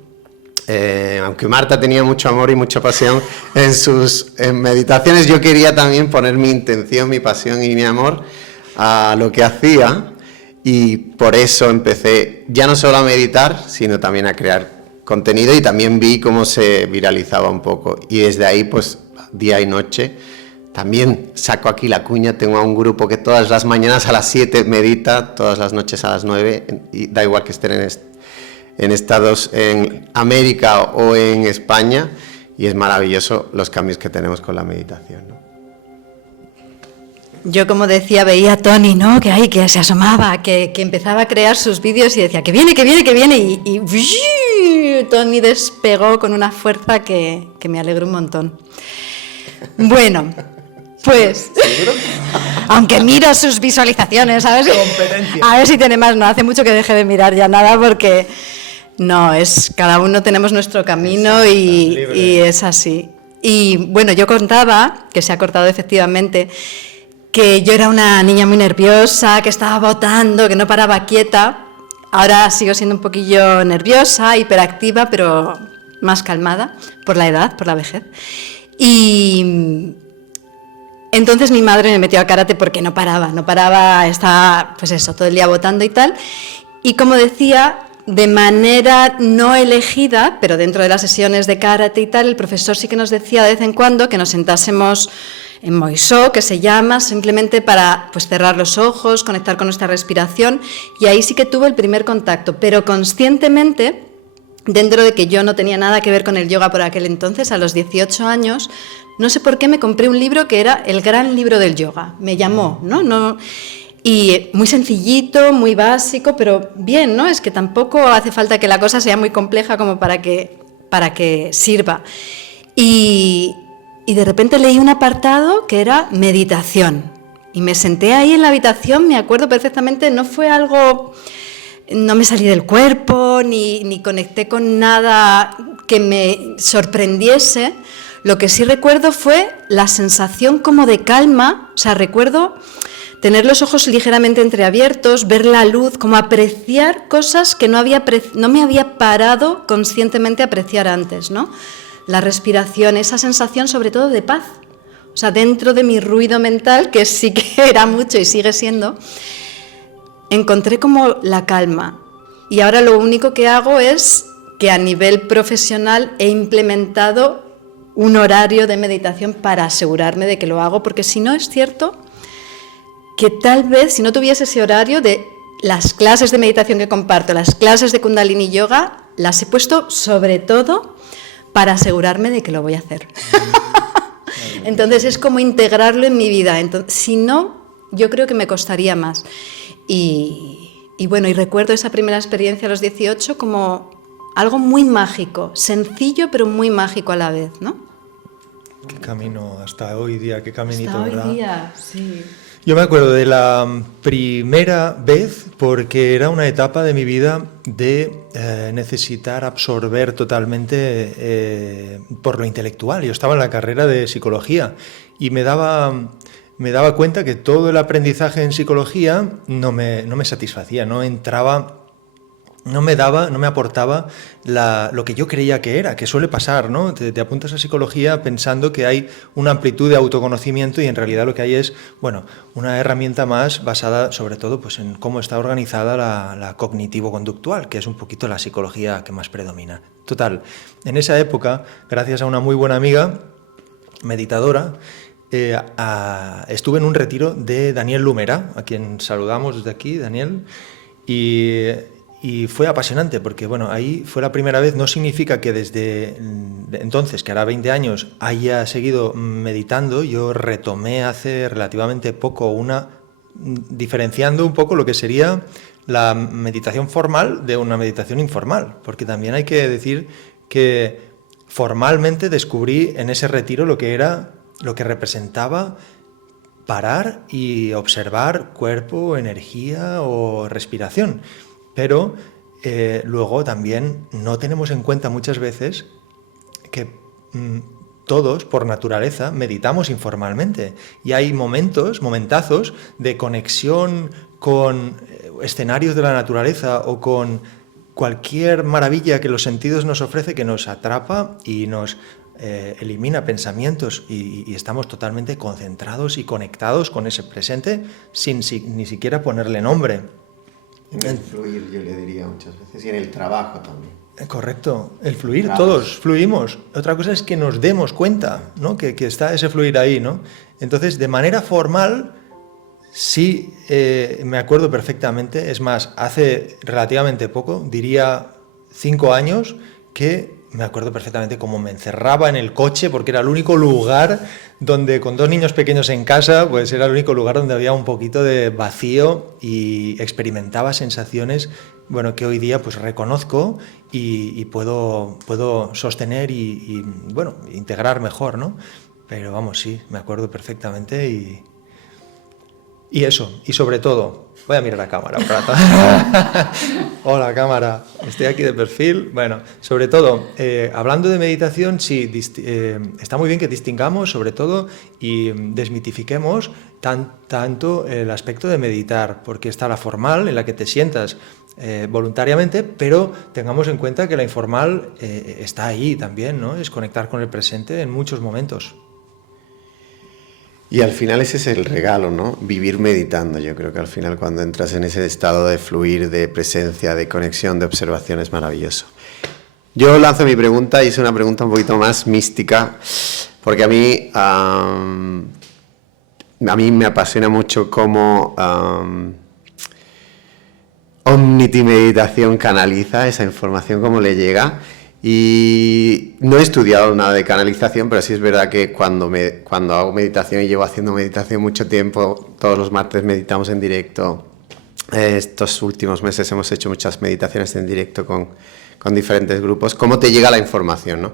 Aunque Marta tenía mucho amor y mucha pasión en sus meditaciones, yo quería también poner mi intención, mi pasión y mi amor a lo que hacía, y por eso empecé ya no solo a meditar, sino también a crear contenido, y también vi cómo se viralizaba un poco, y desde ahí pues día y noche. También saco aquí la cuña, tengo a un grupo que todas las mañanas a las 7 medita, todas las noches a las 9, y da igual que estén en Estados, en América o en España, y es maravilloso los cambios que tenemos con la meditación, ¿no? Yo, como decía, veía a Tony, ¿no? Que se asomaba, que empezaba a crear sus vídeos y decía que viene, y Tony despegó con una fuerza que me alegró un montón. Bueno, pues, aunque miro sus visualizaciones, a ver si tiene más. No hace mucho que dejé de mirar ya nada, porque no, cada uno tenemos nuestro camino. Exacto, y es así. Y bueno, yo contaba, que se ha cortado efectivamente, que yo era una niña muy nerviosa, que estaba botando, que no paraba quieta. Ahora sigo siendo un poquillo nerviosa, hiperactiva, pero más calmada por la edad, por la vejez. Y entonces mi madre me metió a karate porque no paraba, estaba pues eso, todo el día botando y tal. Y como decía, de manera no elegida, pero dentro de las sesiones de karate y tal, el profesor sí que nos decía de vez en cuando que nos sentásemos en Moisó, que se llama, simplemente para pues cerrar los ojos, conectar con nuestra respiración, y ahí sí que tuve el primer contacto, pero conscientemente, dentro de que yo no tenía nada que ver con el yoga por aquel entonces, a los 18 años, no sé por qué me compré un libro que era el gran libro del yoga, me llamó, ¿no? Y muy sencillito, muy básico, pero bien, ¿no? Es que tampoco hace falta que la cosa sea muy compleja como para que sirva. Y de repente leí un apartado que era meditación. Y me senté ahí en la habitación, me acuerdo perfectamente, no fue algo, no me salí del cuerpo, ni conecté con nada que me sorprendiese. Lo que sí recuerdo fue la sensación como de calma, o sea, recuerdo tener los ojos ligeramente entreabiertos, ver la luz, como apreciar cosas que no me había parado conscientemente a apreciar antes, ¿no? La respiración, esa sensación sobre todo de paz. O sea, dentro de mi ruido mental, que sí que era mucho y sigue siendo, encontré como la calma. Y ahora lo único que hago es que a nivel profesional he implementado un horario de meditación para asegurarme de que lo hago, porque si no, es cierto que tal vez si no tuviese ese horario, de las clases de meditación que comparto, las clases de Kundalini Yoga, las he puesto sobre todo para asegurarme de que lo voy a hacer. Entonces es como integrarlo en mi vida. Entonces, si no, yo creo que me costaría más. Y bueno, y recuerdo esa primera experiencia a los 18 como algo muy mágico, sencillo pero muy mágico a la vez, ¿no? Qué camino hasta hoy día, qué caminito, hasta ¿verdad? Hoy día, sí. Yo me acuerdo de la primera vez, porque era una etapa de mi vida de necesitar absorber totalmente por lo intelectual. Yo estaba en la carrera de psicología y me daba cuenta que todo el aprendizaje en psicología no me satisfacía, no entraba, no me aportaba lo que yo creía que era, que suele pasar, ¿no? Te apuntas a psicología pensando que hay una amplitud de autoconocimiento, y en realidad lo que hay es, bueno, una herramienta más basada sobre todo pues, en cómo está organizada la cognitivo-conductual, que es un poquito la psicología que más predomina. Total, en esa época, gracias a una muy buena amiga, meditadora, estuve en un retiro de Daniel Lumera, a quien saludamos desde aquí, Daniel, y fue apasionante porque, bueno, ahí fue la primera vez. No significa que desde entonces, que hará 20 años, haya seguido meditando. Yo retomé hace relativamente poco diferenciando un poco lo que sería la meditación formal de una meditación informal, porque también hay que decir que formalmente descubrí en ese retiro lo que representaba parar y observar cuerpo, energía o respiración. Pero luego también no tenemos en cuenta muchas veces que todos, por naturaleza, meditamos informalmente. Y hay momentazos de conexión con escenarios de la naturaleza o con cualquier maravilla que los sentidos nos ofrece, que nos atrapa y nos elimina pensamientos y estamos totalmente concentrados y conectados con ese presente sin ni siquiera ponerle nombre. En el fluir, yo le diría muchas veces, y en el trabajo también. Correcto, el fluir, todos fluimos. Otra cosa es que nos demos cuenta, ¿no? que está ese fluir ahí, ¿no? Entonces, de manera formal, sí, me acuerdo perfectamente. Es más, hace relativamente poco, diría 5 años, que me acuerdo perfectamente cómo me encerraba en el coche, porque era el único lugar donde, con 2 niños pequeños en casa, pues era el único lugar donde había un poquito de vacío y experimentaba sensaciones, bueno, que hoy día pues reconozco y puedo sostener y bueno, integrar mejor, ¿no? Pero vamos, sí, me acuerdo perfectamente y eso, y sobre todo, voy a mirar a cámara un rato. Hola cámara, estoy aquí de perfil. Bueno, sobre todo, hablando de meditación, sí, está muy bien que distingamos, sobre todo, y desmitifiquemos tanto el aspecto de meditar, porque está la formal, en la que te sientas voluntariamente, pero tengamos en cuenta que la informal está ahí también, ¿no? Es conectar con el presente en muchos momentos. Y al final ese es el regalo, ¿no? Vivir meditando. Yo creo que al final cuando entras en ese estado de fluir, de presencia, de conexión, de observación, es maravilloso. Yo lanzo mi pregunta y es una pregunta un poquito más mística, porque a mí me apasiona mucho cómo Omnity Meditación canaliza esa información, cómo le llega. Y no he estudiado nada de canalización, pero sí es verdad que cuando hago meditación, y llevo haciendo meditación mucho tiempo, todos los martes meditamos en directo. Estos últimos meses hemos hecho muchas meditaciones en directo con diferentes grupos. ¿Cómo te llega la información, no?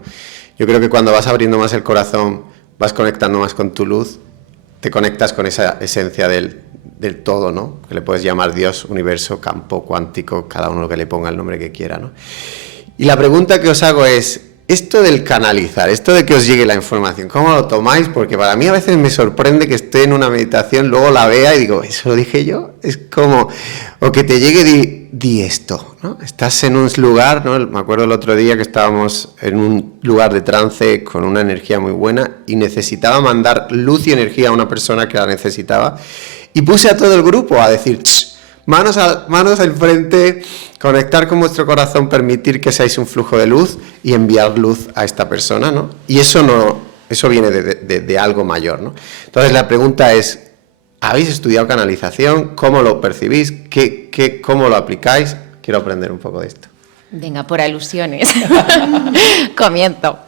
Yo creo que cuando vas abriendo más el corazón, vas conectando más con tu luz, te conectas con esa esencia del todo, ¿no? Que le puedes llamar Dios, universo, campo cuántico, cada uno que le ponga el nombre que quiera, ¿no? Y la pregunta que os hago es, esto del canalizar, esto de que os llegue la información, ¿cómo lo tomáis? Porque para mí a veces me sorprende que esté en una meditación, luego la vea y digo, ¿eso lo dije yo? Es como, o que te llegue, di esto, ¿no? Estás en un lugar, ¿no? Me acuerdo el otro día que estábamos en un lugar de trance con una energía muy buena y necesitaba mandar luz y energía a una persona que la necesitaba y puse a todo el grupo a decir, manos al frente, conectar con vuestro corazón, permitir que seáis un flujo de luz y enviar luz a esta persona, ¿no? Y eso viene de algo mayor, ¿no? Entonces la pregunta es, ¿habéis estudiado canalización? ¿Cómo lo percibís? ¿Cómo lo aplicáis? Quiero aprender un poco de esto. Venga, por alusiones. Comienzo.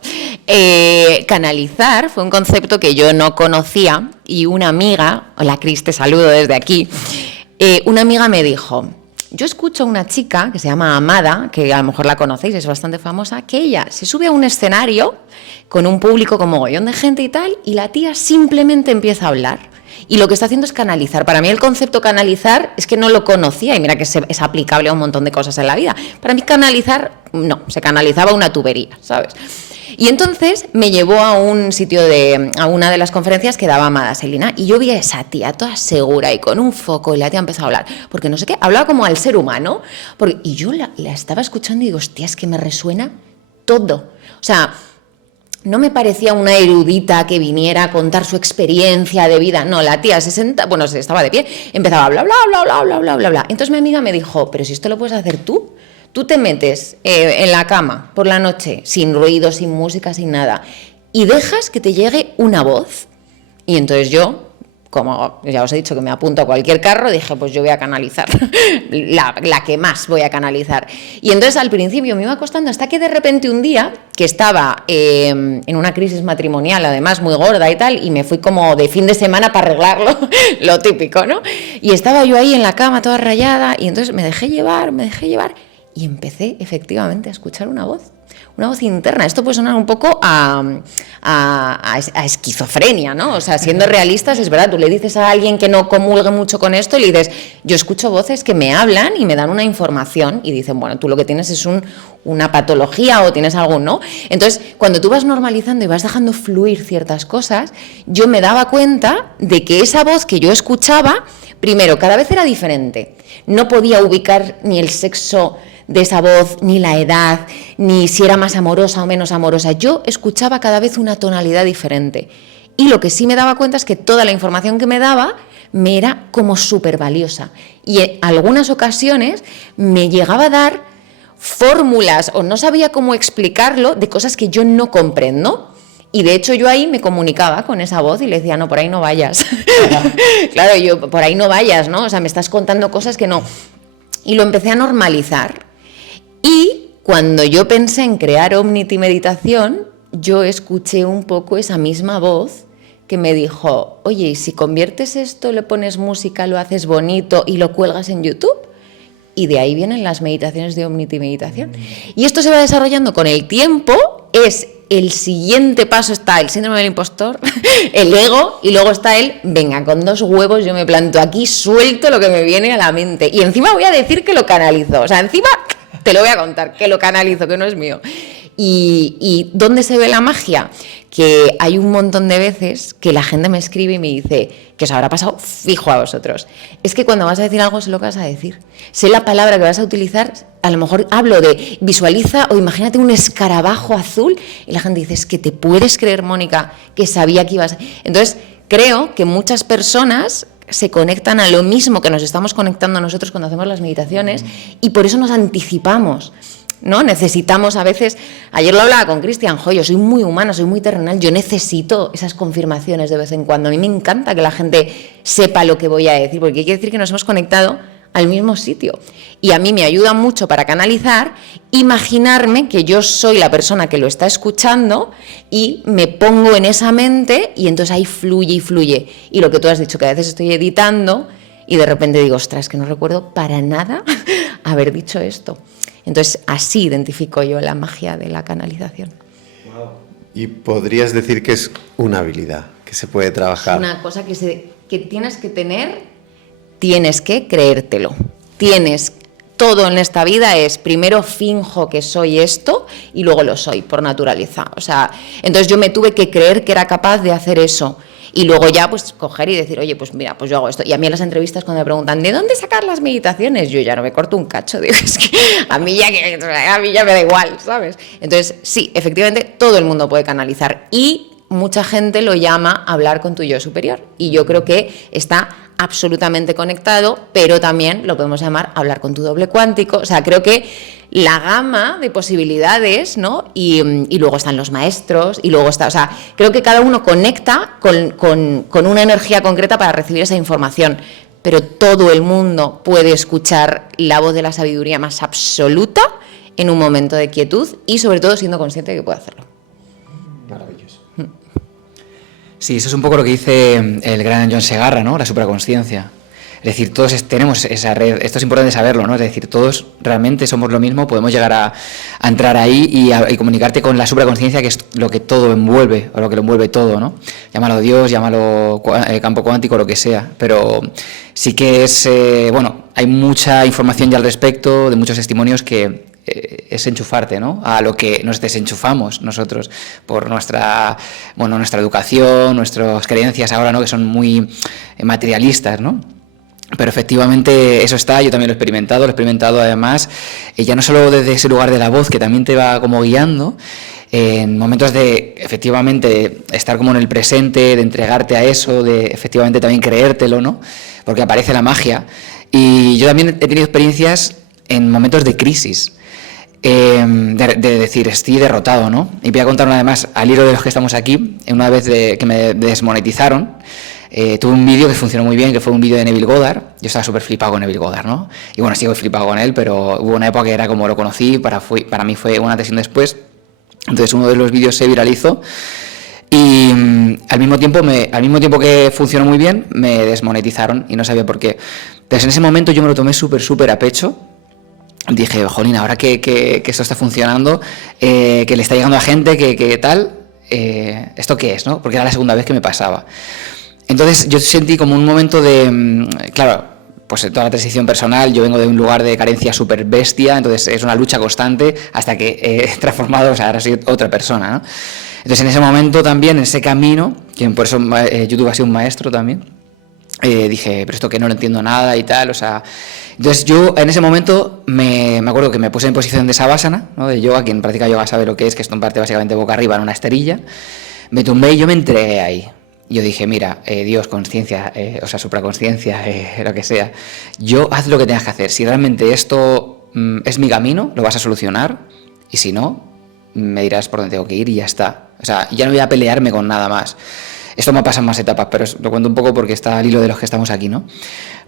Canalizar fue un concepto que yo no conocía y una amiga, hola Cris, te saludo desde aquí, una amiga me dijo, yo escucho a una chica que se llama Amada, que a lo mejor la conocéis, es bastante famosa, que ella se sube a un escenario con un público con mogollón de gente y tal, y la tía simplemente empieza a hablar. Y lo que está haciendo es canalizar. Para mí el concepto canalizar es que no lo conocía, y mira que es aplicable a un montón de cosas en la vida. Para mí canalizar, no, se canalizaba una tubería, ¿sabes? Y entonces me llevó a un sitio a una de las conferencias que daba Amada Selina, y yo vi a esa tía toda segura y con un foco, y la tía empezó a hablar, porque no sé qué, hablaba como al ser humano, y yo la estaba escuchando y digo, hostia, es que me resuena todo. O sea, no me parecía una erudita que viniera a contar su experiencia de vida, no, la tía se estaba de pie, empezaba a bla, bla, bla, bla, bla, bla, bla, bla. Entonces mi amiga me dijo, pero si esto lo puedes hacer tú. Tú te metes en la cama por la noche, sin ruido, sin música, sin nada, y dejas que te llegue una voz. Y entonces yo, como ya os he dicho que me apunto a cualquier carro, dije, pues yo voy a canalizar, la que más voy a canalizar. Y entonces al principio me iba costando hasta que de repente un día, que estaba en una crisis matrimonial, además muy gorda y tal, y me fui como de fin de semana para arreglarlo, lo típico, ¿no? Y estaba yo ahí en la cama toda rayada, y entonces me dejé llevar, y empecé efectivamente a escuchar una una voz interna. Esto puede sonar un poco a esquizofrenia, ¿no? O sea, siendo realistas, es verdad, tú le dices a alguien que no comulgue mucho con esto y le dices, yo escucho voces que me hablan y me dan una información y dicen, bueno, tú lo que tienes es una patología o tienes algo, ¿no? Entonces, cuando tú vas normalizando y vas dejando fluir ciertas cosas, yo me daba cuenta de que esa voz que yo escuchaba, primero, cada vez era diferente. No podía ubicar ni el sexo de esa voz, ni la edad, ni si era más amorosa o menos amorosa. Yo escuchaba cada vez una tonalidad diferente. Y lo que sí me daba cuenta es que toda la información que me daba me era como súper valiosa. Y en algunas ocasiones me llegaba a dar fórmulas o no sabía cómo explicarlo de cosas que yo no comprendo. Y de hecho yo ahí me comunicaba con esa voz y le decía, no, por ahí no vayas. Claro, yo, por ahí no vayas, ¿no? O sea, me estás contando cosas que no. Y lo empecé a normalizar. Y cuando yo pensé en crear Omnity Meditación, yo escuché un poco esa misma voz que me dijo, oye, ¿y si conviertes esto, le pones música, lo haces bonito y lo cuelgas en YouTube? Y de ahí vienen las meditaciones de Omnity Meditación. Y esto se va desarrollando con el tiempo, es el siguiente paso, está el síndrome del impostor, el ego, y luego está el, venga, con 2 huevos yo me planto aquí, suelto lo que me viene a la mente. Y encima voy a decir que lo canalizo, o sea, encima te lo voy a contar, que lo canalizo, que no es mío. ¿Y dónde se ve la magia? Que hay un montón de veces que la gente me escribe y me dice, que os habrá pasado fijo a vosotros, es que cuando vas a decir algo sé lo que vas a decir, sé la palabra que vas a utilizar, a lo mejor hablo de visualiza o imagínate un escarabajo azul y la gente dice, es que te puedes creer, Mónica, que sabía que ibas a... Entonces creo que muchas personas se conectan a lo mismo que nos estamos conectando nosotros cuando hacemos las meditaciones y por eso nos anticipamos, ¿no? Necesitamos a veces, ayer lo hablaba con Cristian, yo soy muy humana, soy muy terrenal, yo necesito esas confirmaciones de vez en cuando, a mí me encanta que la gente sepa lo que voy a decir, porque quiere decir que nos hemos conectado al mismo sitio, y a mí me ayuda mucho para canalizar, imaginarme que yo soy la persona que lo está escuchando y me pongo en esa mente y entonces ahí fluye y fluye, y lo que tú has dicho, que a veces estoy editando y de repente digo, ostras, que no recuerdo para nada haber dicho esto. Entonces, así identifico yo la magia de la canalización. Y podrías decir que es una habilidad que se puede trabajar. Una cosa que tienes que tener, tienes que creértelo. Todo en esta vida es, primero finjo que soy esto y luego lo soy, por naturaleza. O sea, entonces yo me tuve que creer que era capaz de hacer eso. Y luego ya pues coger y decir, oye, pues mira, pues yo hago esto. Y a mí en las entrevistas cuando me preguntan, ¿de dónde sacar las meditaciones? Yo ya no me corto un cacho, digo, es que a mí ya me da igual, ¿sabes? Entonces, sí, efectivamente, todo el mundo puede canalizar y mucha gente lo llama hablar con tu yo superior. Y yo creo que está absolutamente conectado, pero también lo podemos llamar hablar con tu doble cuántico. O sea, creo que la gama de posibilidades, ¿no? Y luego están los maestros, y luego está, o sea, creo que cada uno conecta con una energía concreta para recibir esa información, pero todo el mundo puede escuchar la voz de la sabiduría más absoluta en un momento de quietud y sobre todo siendo consciente de que puede hacerlo. Maravilloso. Sí, eso es un poco lo que dice el gran John Segarra, ¿no? La supraconsciencia. Es decir, todos tenemos esa red, esto es importante saberlo, ¿no? Es decir, todos realmente somos lo mismo, podemos llegar a entrar ahí y comunicarte con la supraconsciencia, que es lo que todo envuelve, o lo que lo envuelve todo, ¿no? Llámalo Dios, llámalo campo cuántico, lo que sea, pero sí que es, hay mucha información ya al respecto, de muchos testimonios que es enchufarte, ¿no? A lo que nos desenchufamos nosotros por nuestra educación, nuestras creencias ahora, ¿no? Que son muy materialistas, ¿no? Pero efectivamente eso está, yo también lo he experimentado además, ya no solo desde ese lugar de la voz que también te va como guiando, en momentos de efectivamente estar como en el presente, de entregarte a eso, de efectivamente también creértelo, ¿no? Porque aparece la magia. Y yo también he tenido experiencias en momentos de crisis, de decir, estoy derrotado, ¿no? Y voy a contar una vez más, al hilo de los que estamos aquí, una vez que me desmonetizaron, tuve un vídeo que funcionó muy bien, que fue un vídeo de Neville Goddard. Yo estaba súper flipado con Neville Goddard, ¿no? Y bueno, sigo flipado con él, pero hubo una época que era como lo conocí, para mí fue una antes y un después. Entonces uno de los vídeos se viralizó y al mismo tiempo que funcionó muy bien, me desmonetizaron y no sabía por qué. Entonces en ese momento yo me lo tomé súper a pecho dije, jolín, ahora que esto está funcionando, que le está llegando a gente, que tal, ¿esto qué es, no? Porque era la segunda vez que me pasaba. Entonces yo sentí como un momento de, claro, pues en toda la transición personal, yo vengo de un lugar de carencia súper bestia, entonces es una lucha constante hasta que he transformado, o sea, ahora soy otra persona, ¿no? Entonces en ese momento también, en ese camino, que por eso YouTube ha sido un maestro también, dije, pero esto que no lo entiendo nada y tal, o sea... Entonces yo en ese momento me acuerdo que me puse en posición de Savasana, ¿no? De yoga, quien practica yoga sabe lo que es en parte básicamente boca arriba en una esterilla, me tumbé y yo me entregué ahí. Yo dije, mira, Dios, conciencia, o sea, supraconsciencia, lo que sea, yo haz lo que tengas que hacer. Si realmente esto es mi camino, lo vas a solucionar, y si no, me dirás por dónde tengo que ir y ya está. O sea, ya no voy a pelearme con nada más. Esto me pasa en más etapas, pero lo cuento un poco porque está al hilo de los que estamos aquí, ¿no?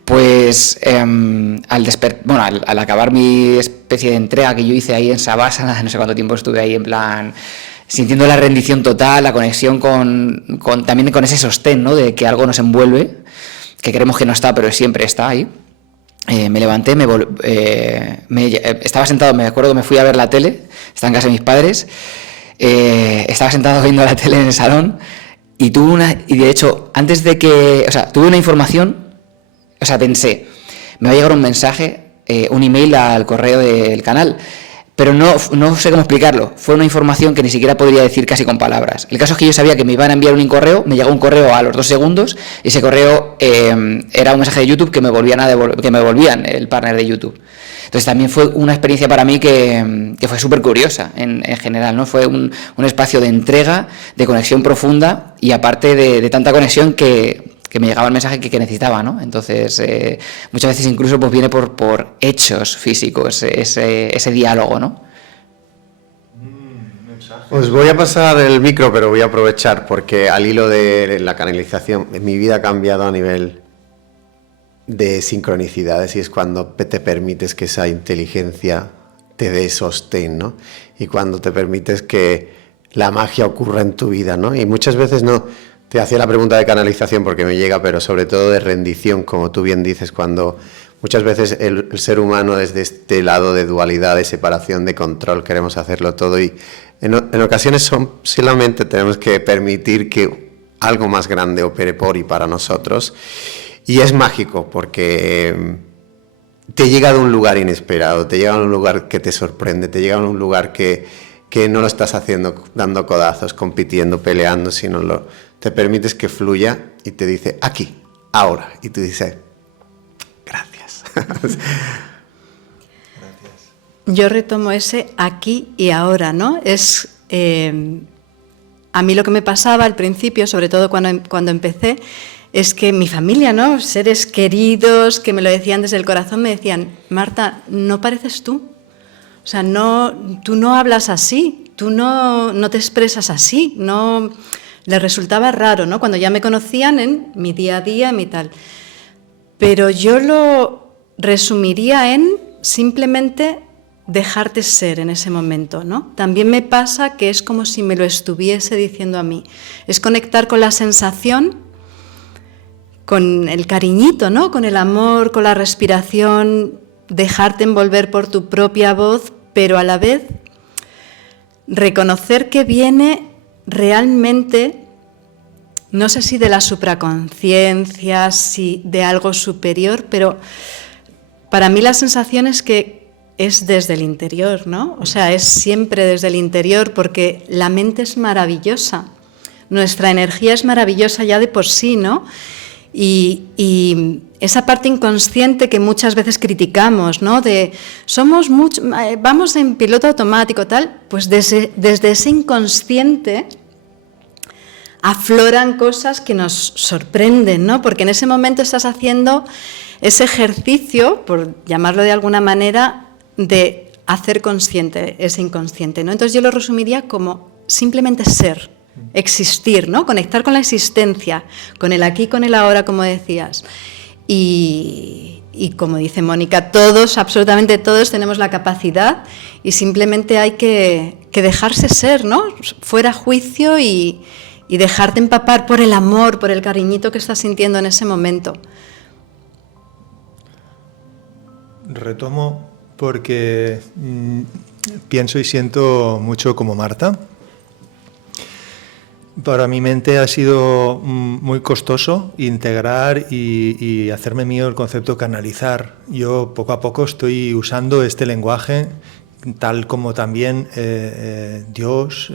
Pues al acabar mi especie de entrega que yo hice ahí en Savasana, no sé cuánto tiempo estuve ahí en plan... sintiendo la rendición total, la conexión también con ese sostén, ¿no? De que algo nos envuelve, que creemos que no está, pero siempre está ahí. Me levanté, estaba sentado, me acuerdo que me fui a ver la tele, estaba en casa de mis padres, estaba sentado viendo la tele en el salón y de hecho, antes de que, o sea, tuve una información, o sea, pensé, me va a llegar un mensaje, un email al correo del canal, pero no sé cómo explicarlo. Fue una información que ni siquiera podría decir casi con palabras. El caso es que yo sabía que me iban a enviar un correo, me llegó un correo a los 2 segundos, y ese correo era un mensaje de YouTube que me devolvían el partner de YouTube. Entonces también fue una experiencia para mí que fue súper curiosa en general, ¿no? Fue un espacio de entrega, de conexión profunda, y aparte de tanta conexión que me llegaba el mensaje que necesitaba, ¿no? Entonces, muchas veces incluso pues viene por hechos físicos, ese diálogo, ¿no? Os voy a pasar el micro, pero voy a aprovechar porque al hilo de la canalización, mi vida ha cambiado a nivel de sincronicidades, y es cuando te permites que esa inteligencia te dé sostén, ¿no? Y cuando te permites que la magia ocurra en tu vida, ¿no? Y muchas veces no... Te hacía la pregunta de canalización porque me llega, pero sobre todo de rendición, como tú bien dices, cuando muchas veces el ser humano desde este lado de dualidad, de separación, de control, queremos hacerlo todo, y en ocasiones solamente tenemos que permitir que algo más grande opere por y para nosotros, y es mágico porque te llega de un lugar inesperado, te llega a un lugar que te sorprende, te llega a un lugar que no lo estás haciendo dando codazos, compitiendo, peleando, sino te permites que fluya y te dice aquí, ahora, y tú dices gracias. Yo retomo ese aquí y ahora, ¿no? Es a mí lo que me pasaba al principio, sobre todo cuando empecé, es que mi familia, ¿no? Seres queridos que me lo decían desde el corazón, me decían, Marta, no pareces tú. O sea, tú no hablas así, tú no te expresas así, no... Les resultaba raro, ¿no? Cuando ya me conocían en mi día a día, en mi tal. Pero yo lo resumiría en simplemente dejarte ser en ese momento, ¿no? También me pasa que es como si me lo estuviese diciendo a mí. Es conectar con la sensación, con el cariñito, ¿no? Con el amor, con la respiración, dejarte envolver por tu propia voz, pero a la vez reconocer que viene realmente, no sé si de la supraconciencia, si de algo superior, pero para mí la sensación es que es desde el interior, ¿no? O sea, es siempre desde el interior, porque la mente es maravillosa, nuestra energía es maravillosa ya de por sí, ¿no? Y esa parte inconsciente que muchas veces criticamos, ¿no? De vamos en piloto automático, tal, pues desde ese inconsciente afloran cosas que nos sorprenden, ¿no? Porque en ese momento estás haciendo ese ejercicio, por llamarlo de alguna manera, de hacer consciente ese inconsciente, ¿no? Entonces yo lo resumiría como simplemente ser, existir, ¿no? Conectar con la existencia, con el aquí, con el ahora, como decías. Y como dice Mónica, todos, absolutamente todos, tenemos la capacidad y simplemente hay que dejarse ser, ¿no? Fuera juicio y dejarte empapar por el amor, por el cariñito que estás sintiendo en ese momento. Retomo porque pienso y siento mucho como Marta. Para mi mente ha sido muy costoso integrar y hacerme mío el concepto canalizar. Yo poco a poco estoy usando este lenguaje, tal como también Dios,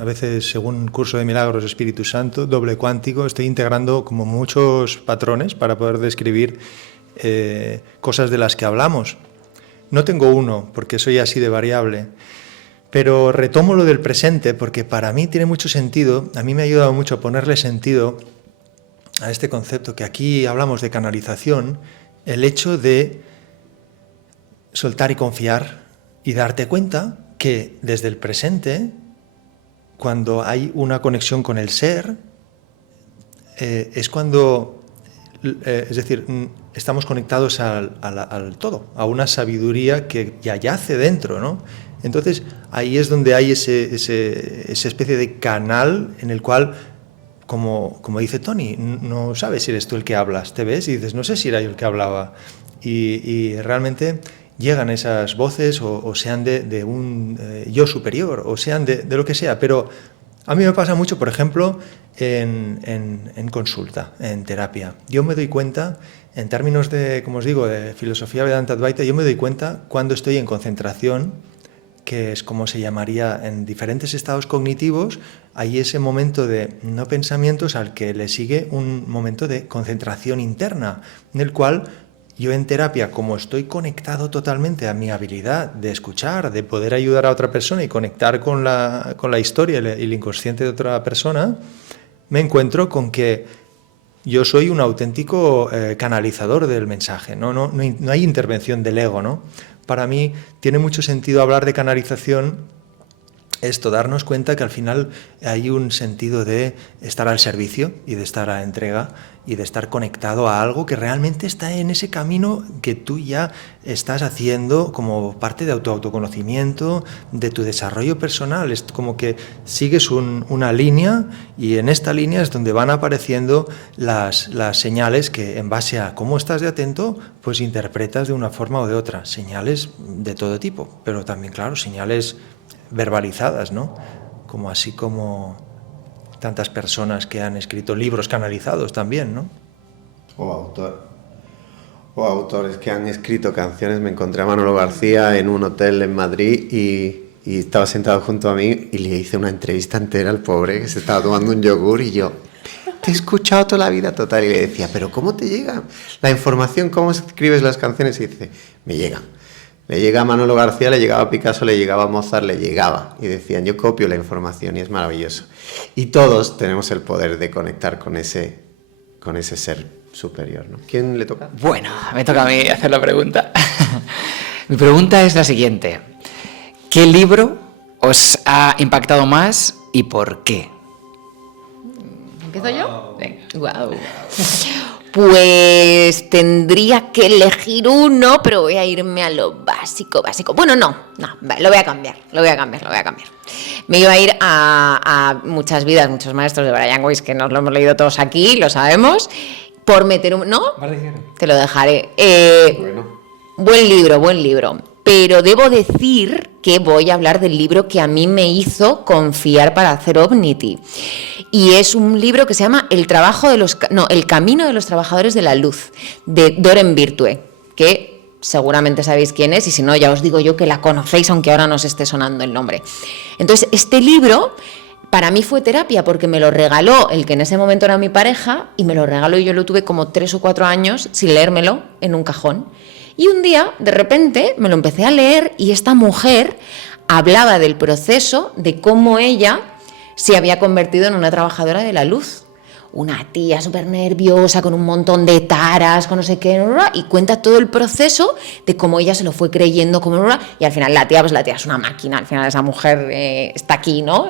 a veces según Curso de Milagros, Espíritu Santo, doble cuántico, estoy integrando como muchos patrones para poder describir cosas de las que hablamos. No tengo uno, porque soy así de variable. Pero retomo lo del presente porque para mí tiene mucho sentido, a mí me ha ayudado mucho a ponerle sentido a este concepto que aquí hablamos de canalización, el hecho de soltar y confiar y darte cuenta que desde el presente, cuando hay una conexión con el ser, es cuando, es decir, estamos conectados al todo, a una sabiduría que ya yace dentro, ¿no? Entonces, ahí es donde hay esa especie de canal en el cual, como dice Tony, no sabes si eres tú el que hablas, te ves y dices, no sé si era yo el que hablaba. Y realmente llegan esas voces o sean de un yo superior o sean de lo que sea. Pero a mí me pasa mucho, por ejemplo, en consulta, en terapia. Yo me doy cuenta, en términos de, como os digo, de filosofía Vedanta Advaita, yo me doy cuenta cuando estoy en concentración, que es como se llamaría en diferentes estados cognitivos, hay ese momento de no pensamientos al que le sigue un momento de concentración interna, en el cual yo en terapia, como estoy conectado totalmente a mi habilidad de escuchar, de poder ayudar a otra persona y conectar con la historia y el inconsciente de otra persona, me encuentro con que yo soy un auténtico canalizador del mensaje, no hay intervención del ego, ¿no? Para mí tiene mucho sentido hablar de canalización, esto, darnos cuenta que al final hay un sentido de estar al servicio y de estar a la entrega y de estar conectado a algo que realmente está en ese camino que tú ya estás haciendo como parte de tu autoconocimiento, de tu desarrollo personal. Es como que sigues una línea y en esta línea es donde van apareciendo las señales que en base a cómo estás de atento, pues interpretas de una forma o de otra. Señales de todo tipo, pero también, claro, señales verbalizadas, ¿no? Así como tantas personas que han escrito libros canalizados también, ¿no? O autores que han escrito canciones. Me encontré a Manolo García en un hotel en Madrid y estaba sentado junto a mí y le hice una entrevista entera al pobre que se estaba tomando un yogur y yo, te he escuchado toda la vida total, y le decía, pero ¿cómo te llega la información? ¿Cómo escribes las canciones? Y dice, me llega. Le llega a Manolo García, le llegaba a Picasso, le llegaba a Mozart, le llegaba. Y decían, yo copio la información y es maravilloso. Y todos tenemos el poder de conectar con ese ser superior, ¿no? ¿Quién le toca? Bueno, me toca a mí hacer la pregunta. Mi pregunta es la siguiente. ¿Qué libro os ha impactado más y por qué? ¿Empiezo yo? Venga. Wow. Pues tendría que elegir uno, pero voy a irme a lo básico. Bueno, no, lo voy a cambiar. Me iba a ir a Muchas vidas, muchos maestros de Brian Weiss, que nos lo hemos leído todos aquí, lo sabemos, por meter un... ¿No? Te lo dejaré. Bueno. Buen libro. Pero debo decir que voy a hablar del libro que a mí me hizo confiar para hacer Omnity. Y es un libro que se llama El camino de los trabajadores de la luz, de Doreen Virtue, que seguramente sabéis quién es, y si no, ya os digo yo que la conocéis, aunque ahora no os esté sonando el nombre. Entonces, este libro para mí fue terapia, porque me lo regaló el que en ese momento era mi pareja, y me lo regaló y yo lo tuve como 3 o 4 años sin leérmelo en un cajón. Y un día, de repente, me lo empecé a leer y esta mujer hablaba del proceso de cómo ella se había convertido en una trabajadora de la luz. Una tía súper nerviosa, con un montón de taras, con no sé qué, y cuenta todo el proceso de cómo ella se lo fue creyendo, y al final la tía es una máquina, al final esa mujer está aquí, ¿no?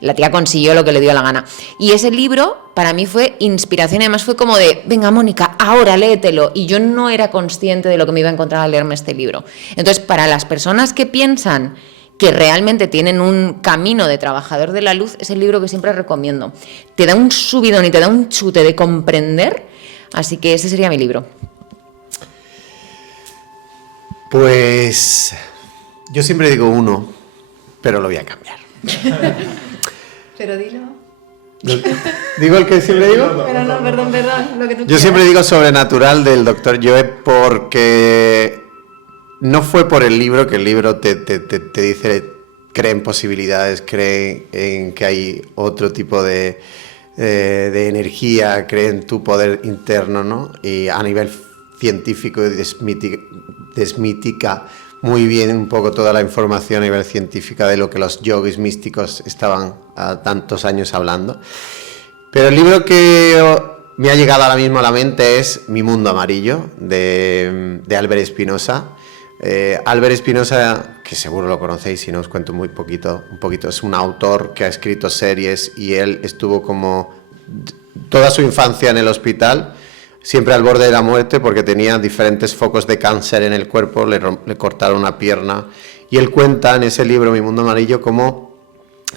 La tía consiguió lo que le dio la gana. Y ese libro para mí fue inspiración, además fue como de, venga Mónica, ahora léetelo, y yo no era consciente de lo que me iba a encontrar al leerme este libro. Entonces, para las personas que piensan que realmente tienen un camino de trabajador de la luz, es el libro que siempre recomiendo. Te da un subidón y te da un chute de comprender, así que ese sería mi libro. Pues yo siempre digo uno, pero lo voy a cambiar. Pero dilo. ¿Digo el que siempre digo? Pero no, perdón, lo que tú Yo quieras. siempre digo Sobrenatural del Dr. Joe porque no fue por el libro, que el libro te dice, cree en posibilidades, cree en que hay otro tipo de energía, cree en tu poder interno, ¿no? Y a nivel científico desmitica muy bien un poco toda la información a nivel científica de lo que los yogis místicos estaban a tantos años hablando. Pero el libro que me ha llegado ahora mismo a la mente es Mi Mundo Amarillo, de Albert Espinosa. Albert Espinosa, que seguro lo conocéis, si no os cuento un poquito, es un autor que ha escrito series y él estuvo como toda su infancia en el hospital, siempre al borde de la muerte porque tenía diferentes focos de cáncer en el cuerpo, le cortaron una pierna y él cuenta en ese libro Mi Mundo Amarillo cómo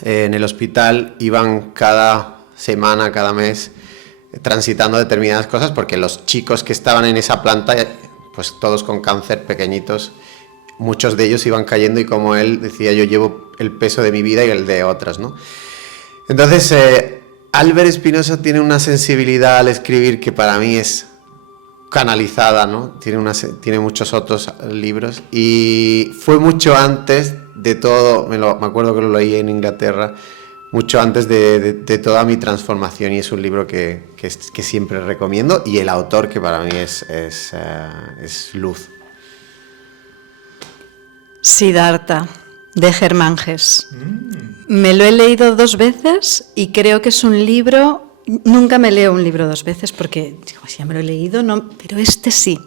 en el hospital iban cada semana, cada mes transitando determinadas cosas porque los chicos que estaban en esa planta, pues todos con cáncer, pequeñitos, muchos de ellos iban cayendo y como él decía, yo llevo el peso de mi vida y el de otras, ¿no? Entonces, Albert Espinosa tiene una sensibilidad al escribir que para mí es canalizada, ¿no? Tiene muchos otros libros y fue mucho antes de todo, me acuerdo que lo leí en Inglaterra, mucho antes de toda mi transformación y es un libro que siempre recomiendo y el autor que para mí es luz. Siddhartha, de Germán Hesse. Me lo he leído 2 veces y creo que es un libro... Nunca me leo un libro 2 veces porque digo, si ya me lo he leído, no, pero este sí.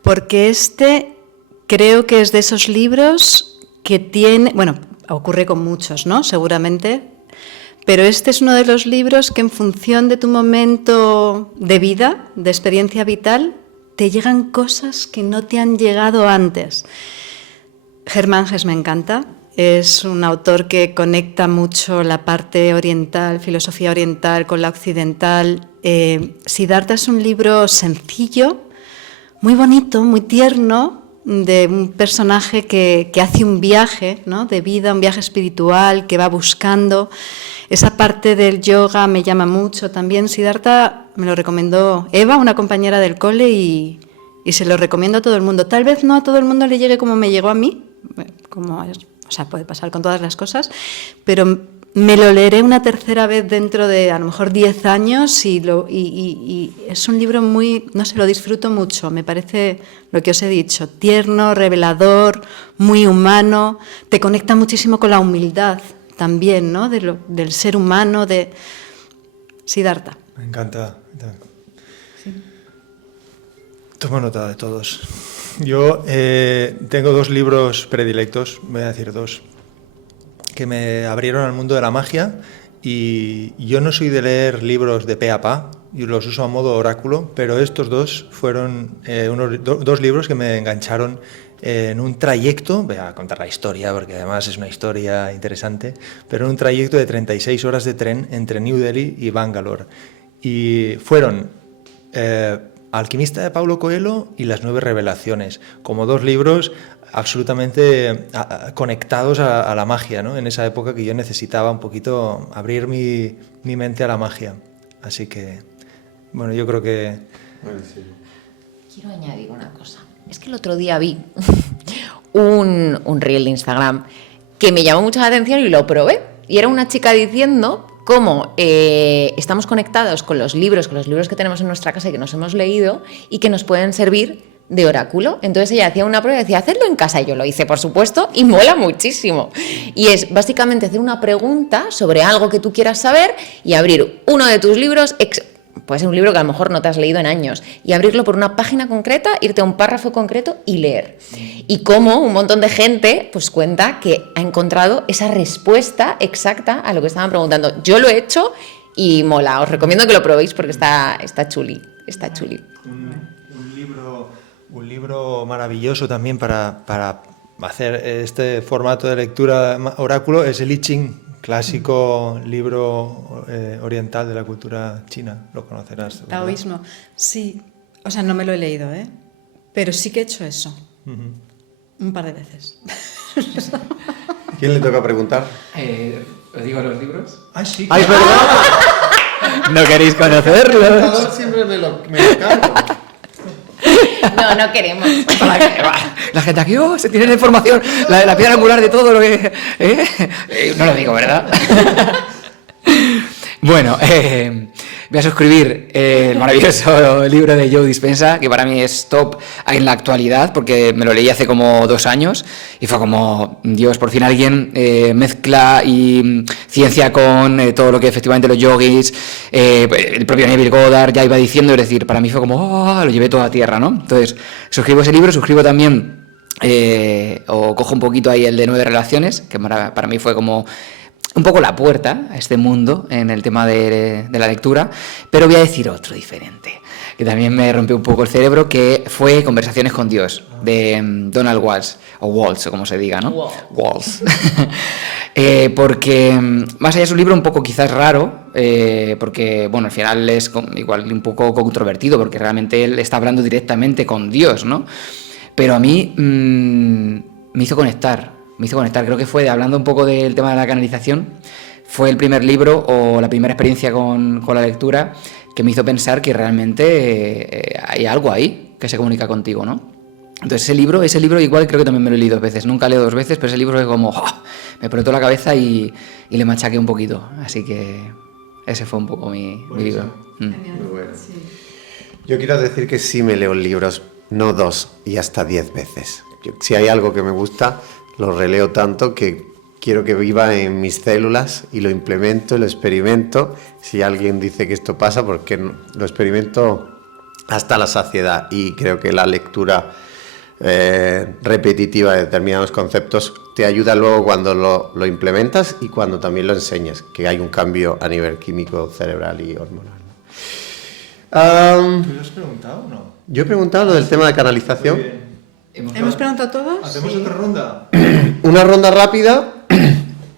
Porque este creo que es de esos libros que tiene... Bueno, ocurre con muchos, ¿no? Seguramente. Pero este es uno de los libros que en función de tu momento de vida, de experiencia vital, te llegan cosas que no te han llegado antes. Germán Hesse me encanta. Es un autor que conecta mucho la parte oriental, filosofía oriental, con la occidental. Siddhartha es un libro sencillo, muy bonito, muy tierno, de un personaje que hace un viaje, ¿no?, de vida, un viaje espiritual, que va buscando. Esa parte del yoga me llama mucho también. Siddhartha me lo recomendó Eva, una compañera del cole, y se lo recomiendo a todo el mundo. Tal vez no a todo el mundo le llegue como me llegó a mí, o sea, puede pasar con todas las cosas, pero me lo leeré una tercera vez dentro de a lo mejor 10 años y es un libro muy, no sé, lo disfruto mucho, me parece lo que os he dicho, tierno, revelador, muy humano, te conecta muchísimo con la humildad también, ¿no?, del ser humano, de Siddhartha. Me encanta. Sí. Tomo nota de todos. Yo tengo 2 libros predilectos, voy a decir 2, que me abrieron al mundo de la magia y yo no soy de leer libros de pe a pa, yo los uso a modo oráculo, pero estos 2 fueron dos libros que me engancharon en un trayecto, voy a contar la historia porque además es una historia interesante, pero en un trayecto de 36 horas de tren entre New Delhi y Bangalore. Y fueron Alquimista de Paulo Coelho y Las 9 revelaciones, como 2 libros absolutamente conectados a la magia, ¿no?, en esa época que yo necesitaba un poquito abrir mi mente a la magia. Así que, bueno, yo creo que... Quiero añadir una cosa. Es que el otro día vi un reel de Instagram que me llamó mucho la atención y lo probé. Y era una chica diciendo cómo estamos conectados con los libros que tenemos en nuestra casa y que nos hemos leído y que nos pueden servir de oráculo. Entonces ella hacía una prueba y decía, hacedlo en casa. Y yo lo hice, por supuesto, y mola muchísimo. Y es básicamente hacer una pregunta sobre algo que tú quieras saber y abrir uno de tus libros, puede ser un libro que a lo mejor no te has leído en años, y abrirlo por una página concreta, irte a un párrafo concreto y leer. Y cómo un montón de gente pues cuenta que ha encontrado esa respuesta exacta a lo que estaban preguntando. Yo lo he hecho y mola. Os recomiendo que lo probéis porque está chuli. Está chuli. Un libro maravilloso también para hacer este formato de lectura oráculo es el I Ching, clásico libro oriental de la cultura china. Lo conocerás, ¿verdad? Taoísmo, sí. O sea, no me lo he leído, pero sí que he hecho eso. Un par de veces. ¿Quién le toca preguntar? ¿Os digo los libros? ¡Ay, sí! ¡Ay, verdad! ¿No queréis El conocerlos? presentador siempre me lo cargo. No queremos. La gente aquí, se tiene la información, la piedra angular de todo lo que... no lo digo, ¿verdad? Bueno, voy a suscribir el maravilloso libro de Joe Dispenza, que para mí es top en la actualidad, porque me lo leí hace como 2 años y fue como, Dios, por fin alguien mezcla y ciencia con todo lo que efectivamente los yogis, el propio Neville Goddard ya iba diciendo, es decir, para mí fue como, lo llevé todo a tierra, ¿no? Entonces, suscribo ese libro, suscribo también, o cojo un poquito ahí el de 9 relaciones, que para mí fue como un poco la puerta a este mundo en el tema de la lectura, pero voy a decir otro diferente, que también me rompió un poco el cerebro, que fue Conversaciones con Dios, de Donald Walsh, o Walsh, o como se diga, ¿no? Walsh. Porque, más allá de su libro, un poco quizás raro, porque, bueno, al final es igual un poco controvertido, porque realmente él está hablando directamente con Dios, ¿no? Pero a mí me hizo conectar, creo que fue hablando un poco del tema de la canalización, fue el primer libro o la primera experiencia con la lectura que me hizo pensar que realmente hay algo ahí que se comunica contigo, ¿no? Entonces ese libro igual creo que también me lo leí 2 veces, nunca leo 2 veces, pero ese libro es como, me explotó la cabeza y le machaqué un poquito, así que ese fue un poco mi libro. Muy bueno. Yo quiero decir que sí me leo libros, no 2 y hasta 10 veces. Si hay algo que me gusta, lo releo tanto que quiero que viva en mis células y lo implemento, lo experimento. Si alguien dice que esto pasa, porque lo experimento hasta la saciedad, y creo que la lectura repetitiva de determinados conceptos te ayuda luego cuando lo implementas y cuando también lo enseñas, que hay un cambio a nivel químico, cerebral y hormonal. ¿Tú lo has preguntado o no? Yo he preguntado lo del tema de canalización. Muy bien. ¿Hemos preguntado todos? ¿Hacemos otra ronda? Una ronda rápida,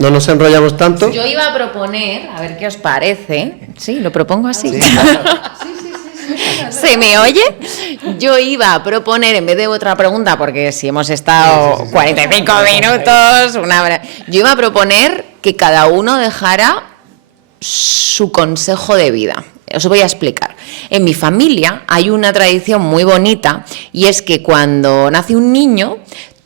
no nos enrollamos tanto. Yo iba a proponer, a ver qué os parece. Sí, lo propongo así. Sí, claro. ¿Se me oye? Yo iba a proponer, en vez de otra pregunta, porque si hemos estado 45 minutos, yo iba a proponer que cada uno dejara su consejo de vida. Os voy a explicar. En mi familia hay una tradición muy bonita, y es que cuando nace un niño,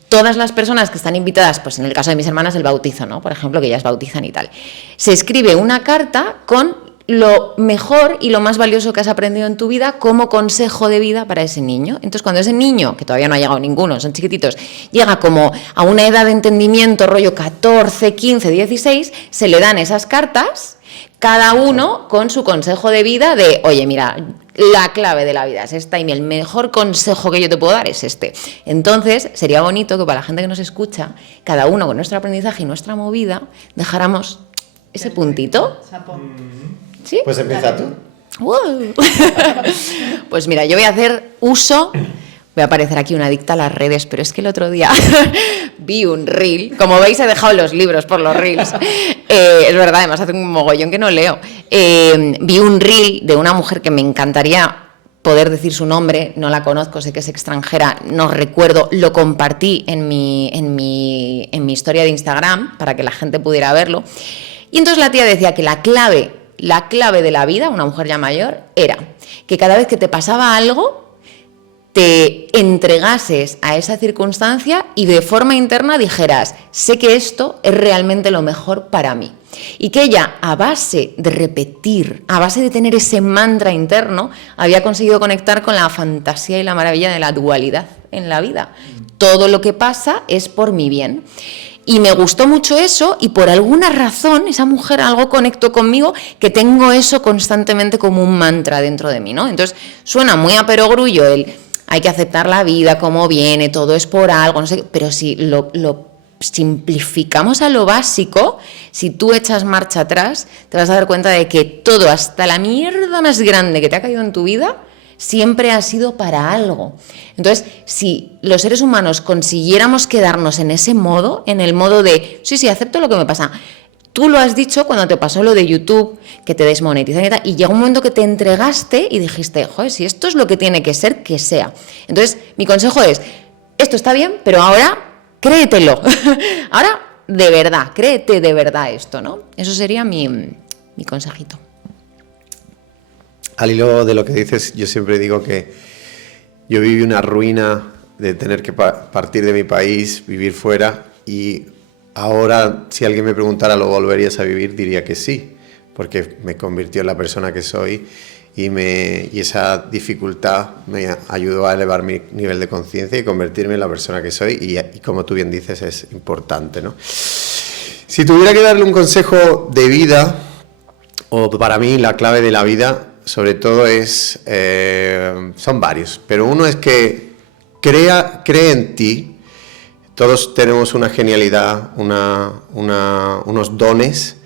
todas las personas que están invitadas, pues en el caso de mis hermanas el bautizo, ¿no? Por ejemplo, que ellas bautizan y tal, se escribe una carta con lo mejor y lo más valioso que has aprendido en tu vida como consejo de vida para ese niño. Entonces, cuando ese niño, que todavía no ha llegado ninguno, son chiquititos, llega como a una edad de entendimiento, rollo 14, 15, 16, se le dan esas cartas, cada uno con su consejo de vida de, oye, mira, la clave de la vida es esta y el mejor consejo que yo te puedo dar es este. Entonces, sería bonito que para la gente que nos escucha, cada uno con nuestro aprendizaje y nuestra movida, dejáramos ese puntito. ¿Sí? Pues empieza tú. ¡Wow! Pues mira, yo voy a hacer uso... Voy a parecer aquí una adicta a las redes, pero es que el otro día vi un reel. Como veis, he dejado los libros por los reels. Es verdad, además hace un mogollón que no leo. Vi un reel de una mujer que me encantaría poder decir su nombre. No la conozco, sé que es extranjera, no recuerdo. Lo compartí en mi historia de Instagram para que la gente pudiera verlo. Y entonces la tía decía que la clave de la vida, una mujer ya mayor, era que cada vez que te pasaba algo, te entregases a esa circunstancia y de forma interna dijeras, sé que esto es realmente lo mejor para mí. Y que ella, a base de repetir, a base de tener ese mantra interno, había conseguido conectar con la fantasía y la maravilla de la dualidad en la vida. Todo lo que pasa es por mi bien. Y me gustó mucho eso, y por alguna razón esa mujer algo conectó conmigo, que tengo eso constantemente como un mantra dentro de mí, ¿no? Entonces suena muy a perogrullo hay que aceptar la vida como viene, todo es por algo, no sé qué, pero si lo simplificamos a lo básico, si tú echas marcha atrás, te vas a dar cuenta de que todo, hasta la mierda más grande que te ha caído en tu vida, siempre ha sido para algo. Entonces, si los seres humanos consiguiéramos quedarnos en ese modo, en el modo de, sí, acepto lo que me pasa. Tú lo has dicho cuando te pasó lo de YouTube, que te desmonetizan y llega un momento que te entregaste y dijiste, joder, si esto es lo que tiene que ser, que sea. Entonces, mi consejo es, esto está bien, pero ahora créetelo. Ahora, de verdad, créete de verdad esto, ¿no? Eso sería mi consejito. Al hilo de lo que dices, yo siempre digo que yo viví una ruina de tener que partir de mi país, vivir fuera, y ahora, si alguien me preguntara, ¿lo volverías a vivir?, diría que sí, porque me convirtió en la persona que soy y esa dificultad me ayudó a elevar mi nivel de conciencia y convertirme en la persona que soy, y como tú bien dices, es importante, ¿no? Si tuviera que darle un consejo de vida, o para mí la clave de la vida, sobre todo son varios, pero uno es que cree en ti. Todos tenemos una genialidad, unos dones,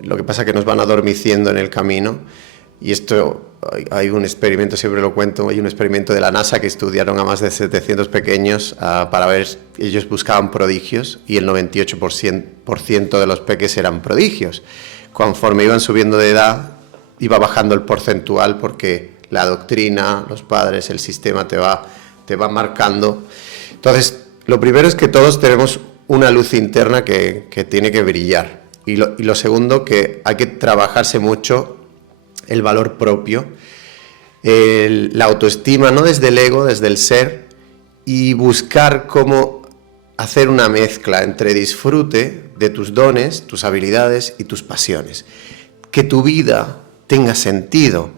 lo que pasa es que nos van adormeciendo en el camino, y esto, hay un experimento, siempre lo cuento, hay un experimento de la NASA que estudiaron a más de 700 pequeños para ver, ellos buscaban prodigios, y el 98% de los peques eran prodigios. Conforme iban subiendo de edad, iba bajando el porcentual, porque la doctrina, los padres, el sistema te va marcando. Entonces, lo primero es que todos tenemos una luz interna que tiene que brillar. Y lo segundo, que hay que trabajarse mucho el valor propio, la autoestima, no desde el ego, desde el ser, y buscar cómo hacer una mezcla entre disfrute de tus dones, tus habilidades y tus pasiones. Que tu vida tenga sentido,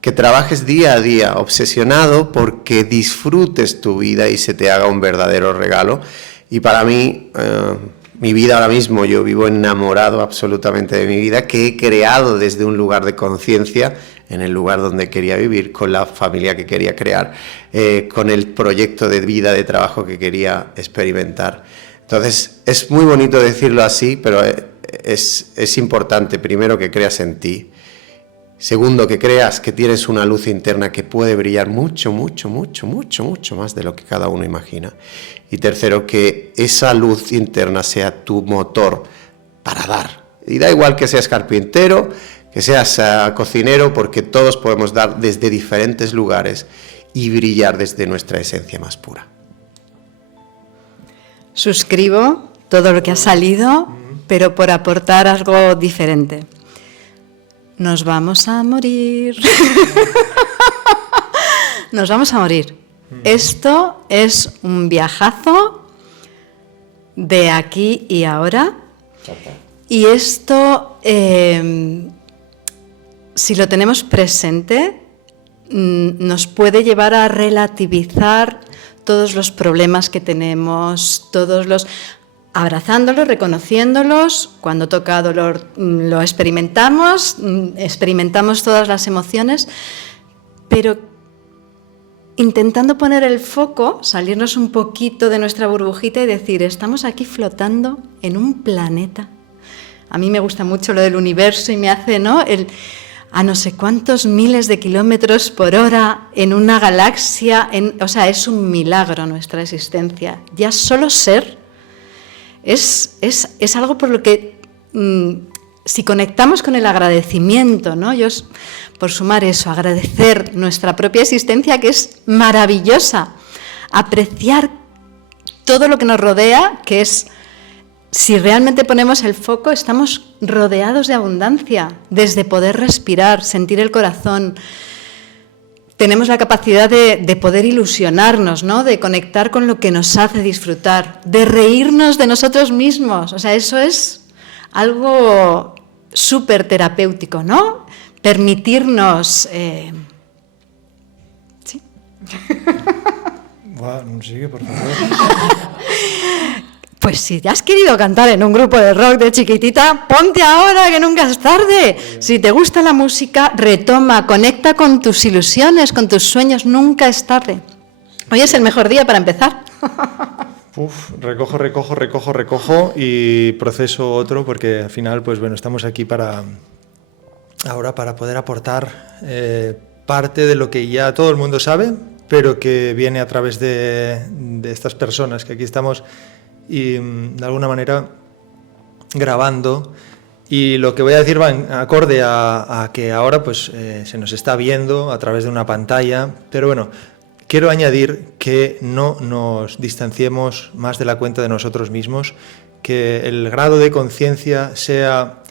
que trabajes día a día obsesionado porque disfrutes tu vida y se te haga un verdadero regalo. Y para mí, mi vida ahora mismo, yo vivo enamorado absolutamente de mi vida, que he creado desde un lugar de conciencia, en el lugar donde quería vivir, con la familia que quería crear, con el proyecto de vida, de trabajo que quería experimentar. Entonces, es muy bonito decirlo así, pero es importante, primero, que creas en ti. Segundo, que creas que tienes una luz interna que puede brillar mucho, mucho, mucho, mucho, mucho más de lo que cada uno imagina. Y tercero, que esa luz interna sea tu motor para dar. Y da igual que seas carpintero, que seas cocinero, porque todos podemos dar desde diferentes lugares y brillar desde nuestra esencia más pura. Suscribo todo lo que ha salido, pero por aportar algo diferente. Nos vamos a morir. Nos vamos a morir. Esto es un viajazo de aquí y ahora. Y esto, si lo tenemos presente, nos puede llevar a relativizar todos los problemas que tenemos, abrazándolos, reconociéndolos. Cuando toca dolor lo experimentamos todas las emociones, pero intentando poner el foco, salirnos un poquito de nuestra burbujita y decir, estamos aquí flotando en un planeta. A mí me gusta mucho lo del universo y me hace, ¿no?, a no sé cuántos miles de kilómetros por hora en una galaxia, o sea, es un milagro nuestra existencia. Ya solo ser es algo por lo que, si conectamos con el agradecimiento, ¿no? Yo, por sumar eso, agradecer nuestra propia existencia, que es maravillosa, apreciar todo lo que nos rodea, que es, si realmente ponemos el foco, estamos rodeados de abundancia, desde poder respirar, sentir el corazón. Tenemos la capacidad de poder ilusionarnos, ¿no?, de conectar con lo que nos hace disfrutar, de reírnos de nosotros mismos. O sea, eso es algo súper terapéutico, ¿no? Permitirnos... ¿Sí? Wow, sigue, por favor. Pues si te has querido cantar en un grupo de rock de chiquitita, ponte ahora, que nunca es tarde. Si te gusta la música, retoma, conecta con tus ilusiones, con tus sueños, nunca es tarde. Hoy es el mejor día para empezar. Recojo y proceso otro, porque al final, pues bueno, estamos aquí para poder aportar parte de lo que ya todo el mundo sabe, pero que viene a través de estas personas que aquí estamos y de alguna manera grabando. Y lo que voy a decir va en acorde a que ahora pues se nos está viendo a través de una pantalla, pero bueno, Quiero añadir que no nos distanciemos más de la cuenta de nosotros mismos, que el grado de conciencia sea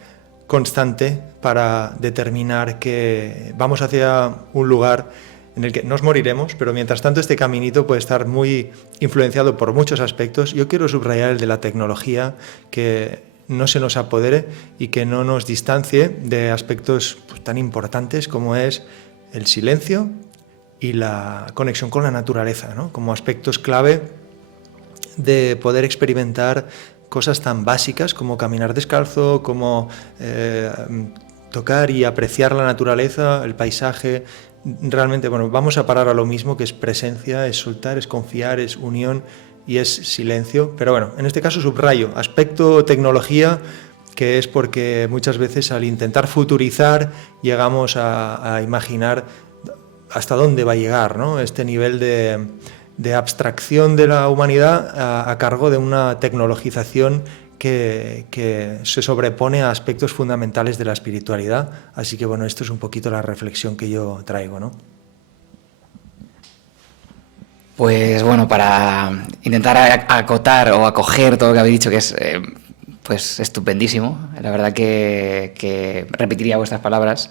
constante para determinar que vamos hacia un lugar en el que nos moriremos, pero mientras tanto este caminito puede estar muy influenciado por muchos aspectos. Yo quiero subrayar el de la tecnología, que no se nos apodere y que no nos distancie de aspectos pues, tan importantes como es el silencio y la conexión con la naturaleza, ¿no? Como aspectos clave de poder experimentar cosas tan básicas como caminar descalzo, como tocar y apreciar la naturaleza, el paisaje. Realmente, bueno, vamos a parar a lo mismo, que es presencia, es soltar, es confiar, es unión y es silencio. Pero bueno, en este caso subrayo aspecto tecnología, que es porque muchas veces al intentar futurizar llegamos a imaginar hasta dónde va a llegar, ¿no? Este nivel de abstracción de la humanidad a cargo de una tecnologización que se sobrepone a aspectos fundamentales de la espiritualidad. Así que bueno, esto es un poquito la reflexión que yo traigo, ¿no? Pues bueno, para intentar acotar o acoger todo lo que habéis dicho, que es pues estupendísimo, la verdad que repetiría vuestras palabras.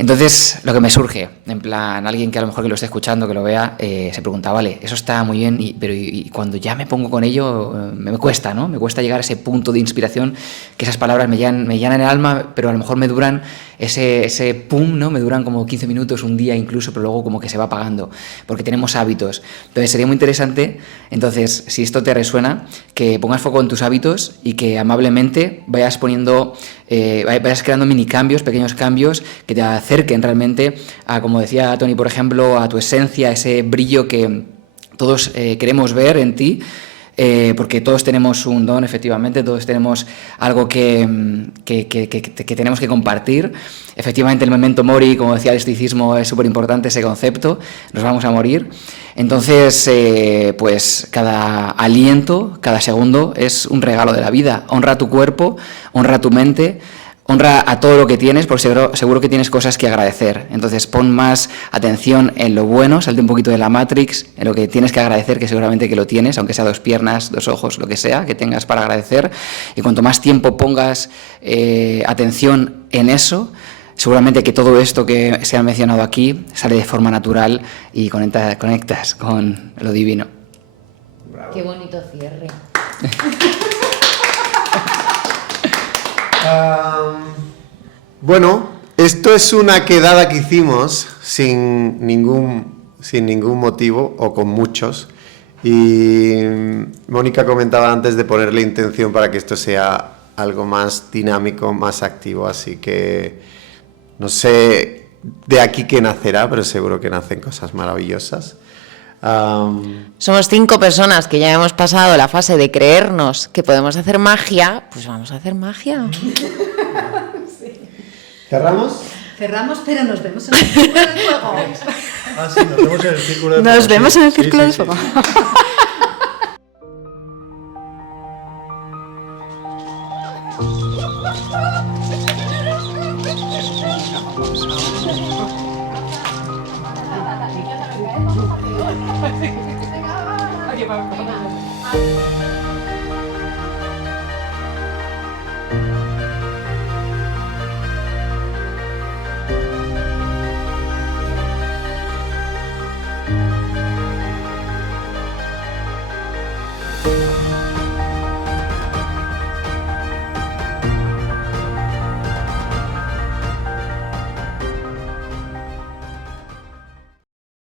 Entonces, lo que me surge, en plan, alguien que a lo mejor que lo esté escuchando, que lo vea, se pregunta, vale, eso está muy bien, pero cuando ya me pongo con ello, me cuesta, ¿no? Me cuesta llegar a ese punto de inspiración, que esas palabras me llenan el alma, pero a lo mejor me duran ese pum, ¿no? Me duran como 15 minutos, un día incluso, pero luego como que se va apagando, porque tenemos hábitos. Entonces, sería muy interesante, entonces, si esto te resuena, que pongas foco en tus hábitos y que amablemente vayas poniendo, vayas creando mini cambios, pequeños cambios, que te acerquen realmente a, como decía Tony, por ejemplo, a tu esencia, ese brillo que todos queremos ver en ti, porque todos tenemos un don, efectivamente, todos tenemos algo que tenemos que compartir. Efectivamente, el memento mori, como decía el estoicismo, es súper importante ese concepto, nos vamos a morir. Entonces, pues cada aliento, cada segundo es un regalo de la vida. Honra tu cuerpo, honra tu mente, honra a todo lo que tienes, porque seguro que tienes cosas que agradecer. Entonces pon más atención en lo bueno, salte un poquito de la Matrix, en lo que tienes que agradecer, que seguramente que lo tienes, aunque sea 2 piernas, 2 ojos, lo que sea, que tengas para agradecer. Y cuanto más tiempo pongas atención en eso, seguramente que todo esto que se ha mencionado aquí sale de forma natural y conectas con lo divino. Bravo. Qué bonito cierre. Bueno, esto es una quedada que hicimos sin ningún motivo o con muchos, y Mónica comentaba antes de ponerle intención para que esto sea algo más dinámico, más activo, así que no sé de aquí qué nacerá, pero seguro que nacen cosas maravillosas. Somos 5 personas que ya hemos pasado la fase de creernos que podemos hacer magia, pues vamos a hacer magia. Sí. ¿Cerramos? Cerramos, pero nos vemos en el círculo de fuego. Ah, sí, nos vemos en el círculo de fuego. Nos vemos en el círculo de sí. fuego.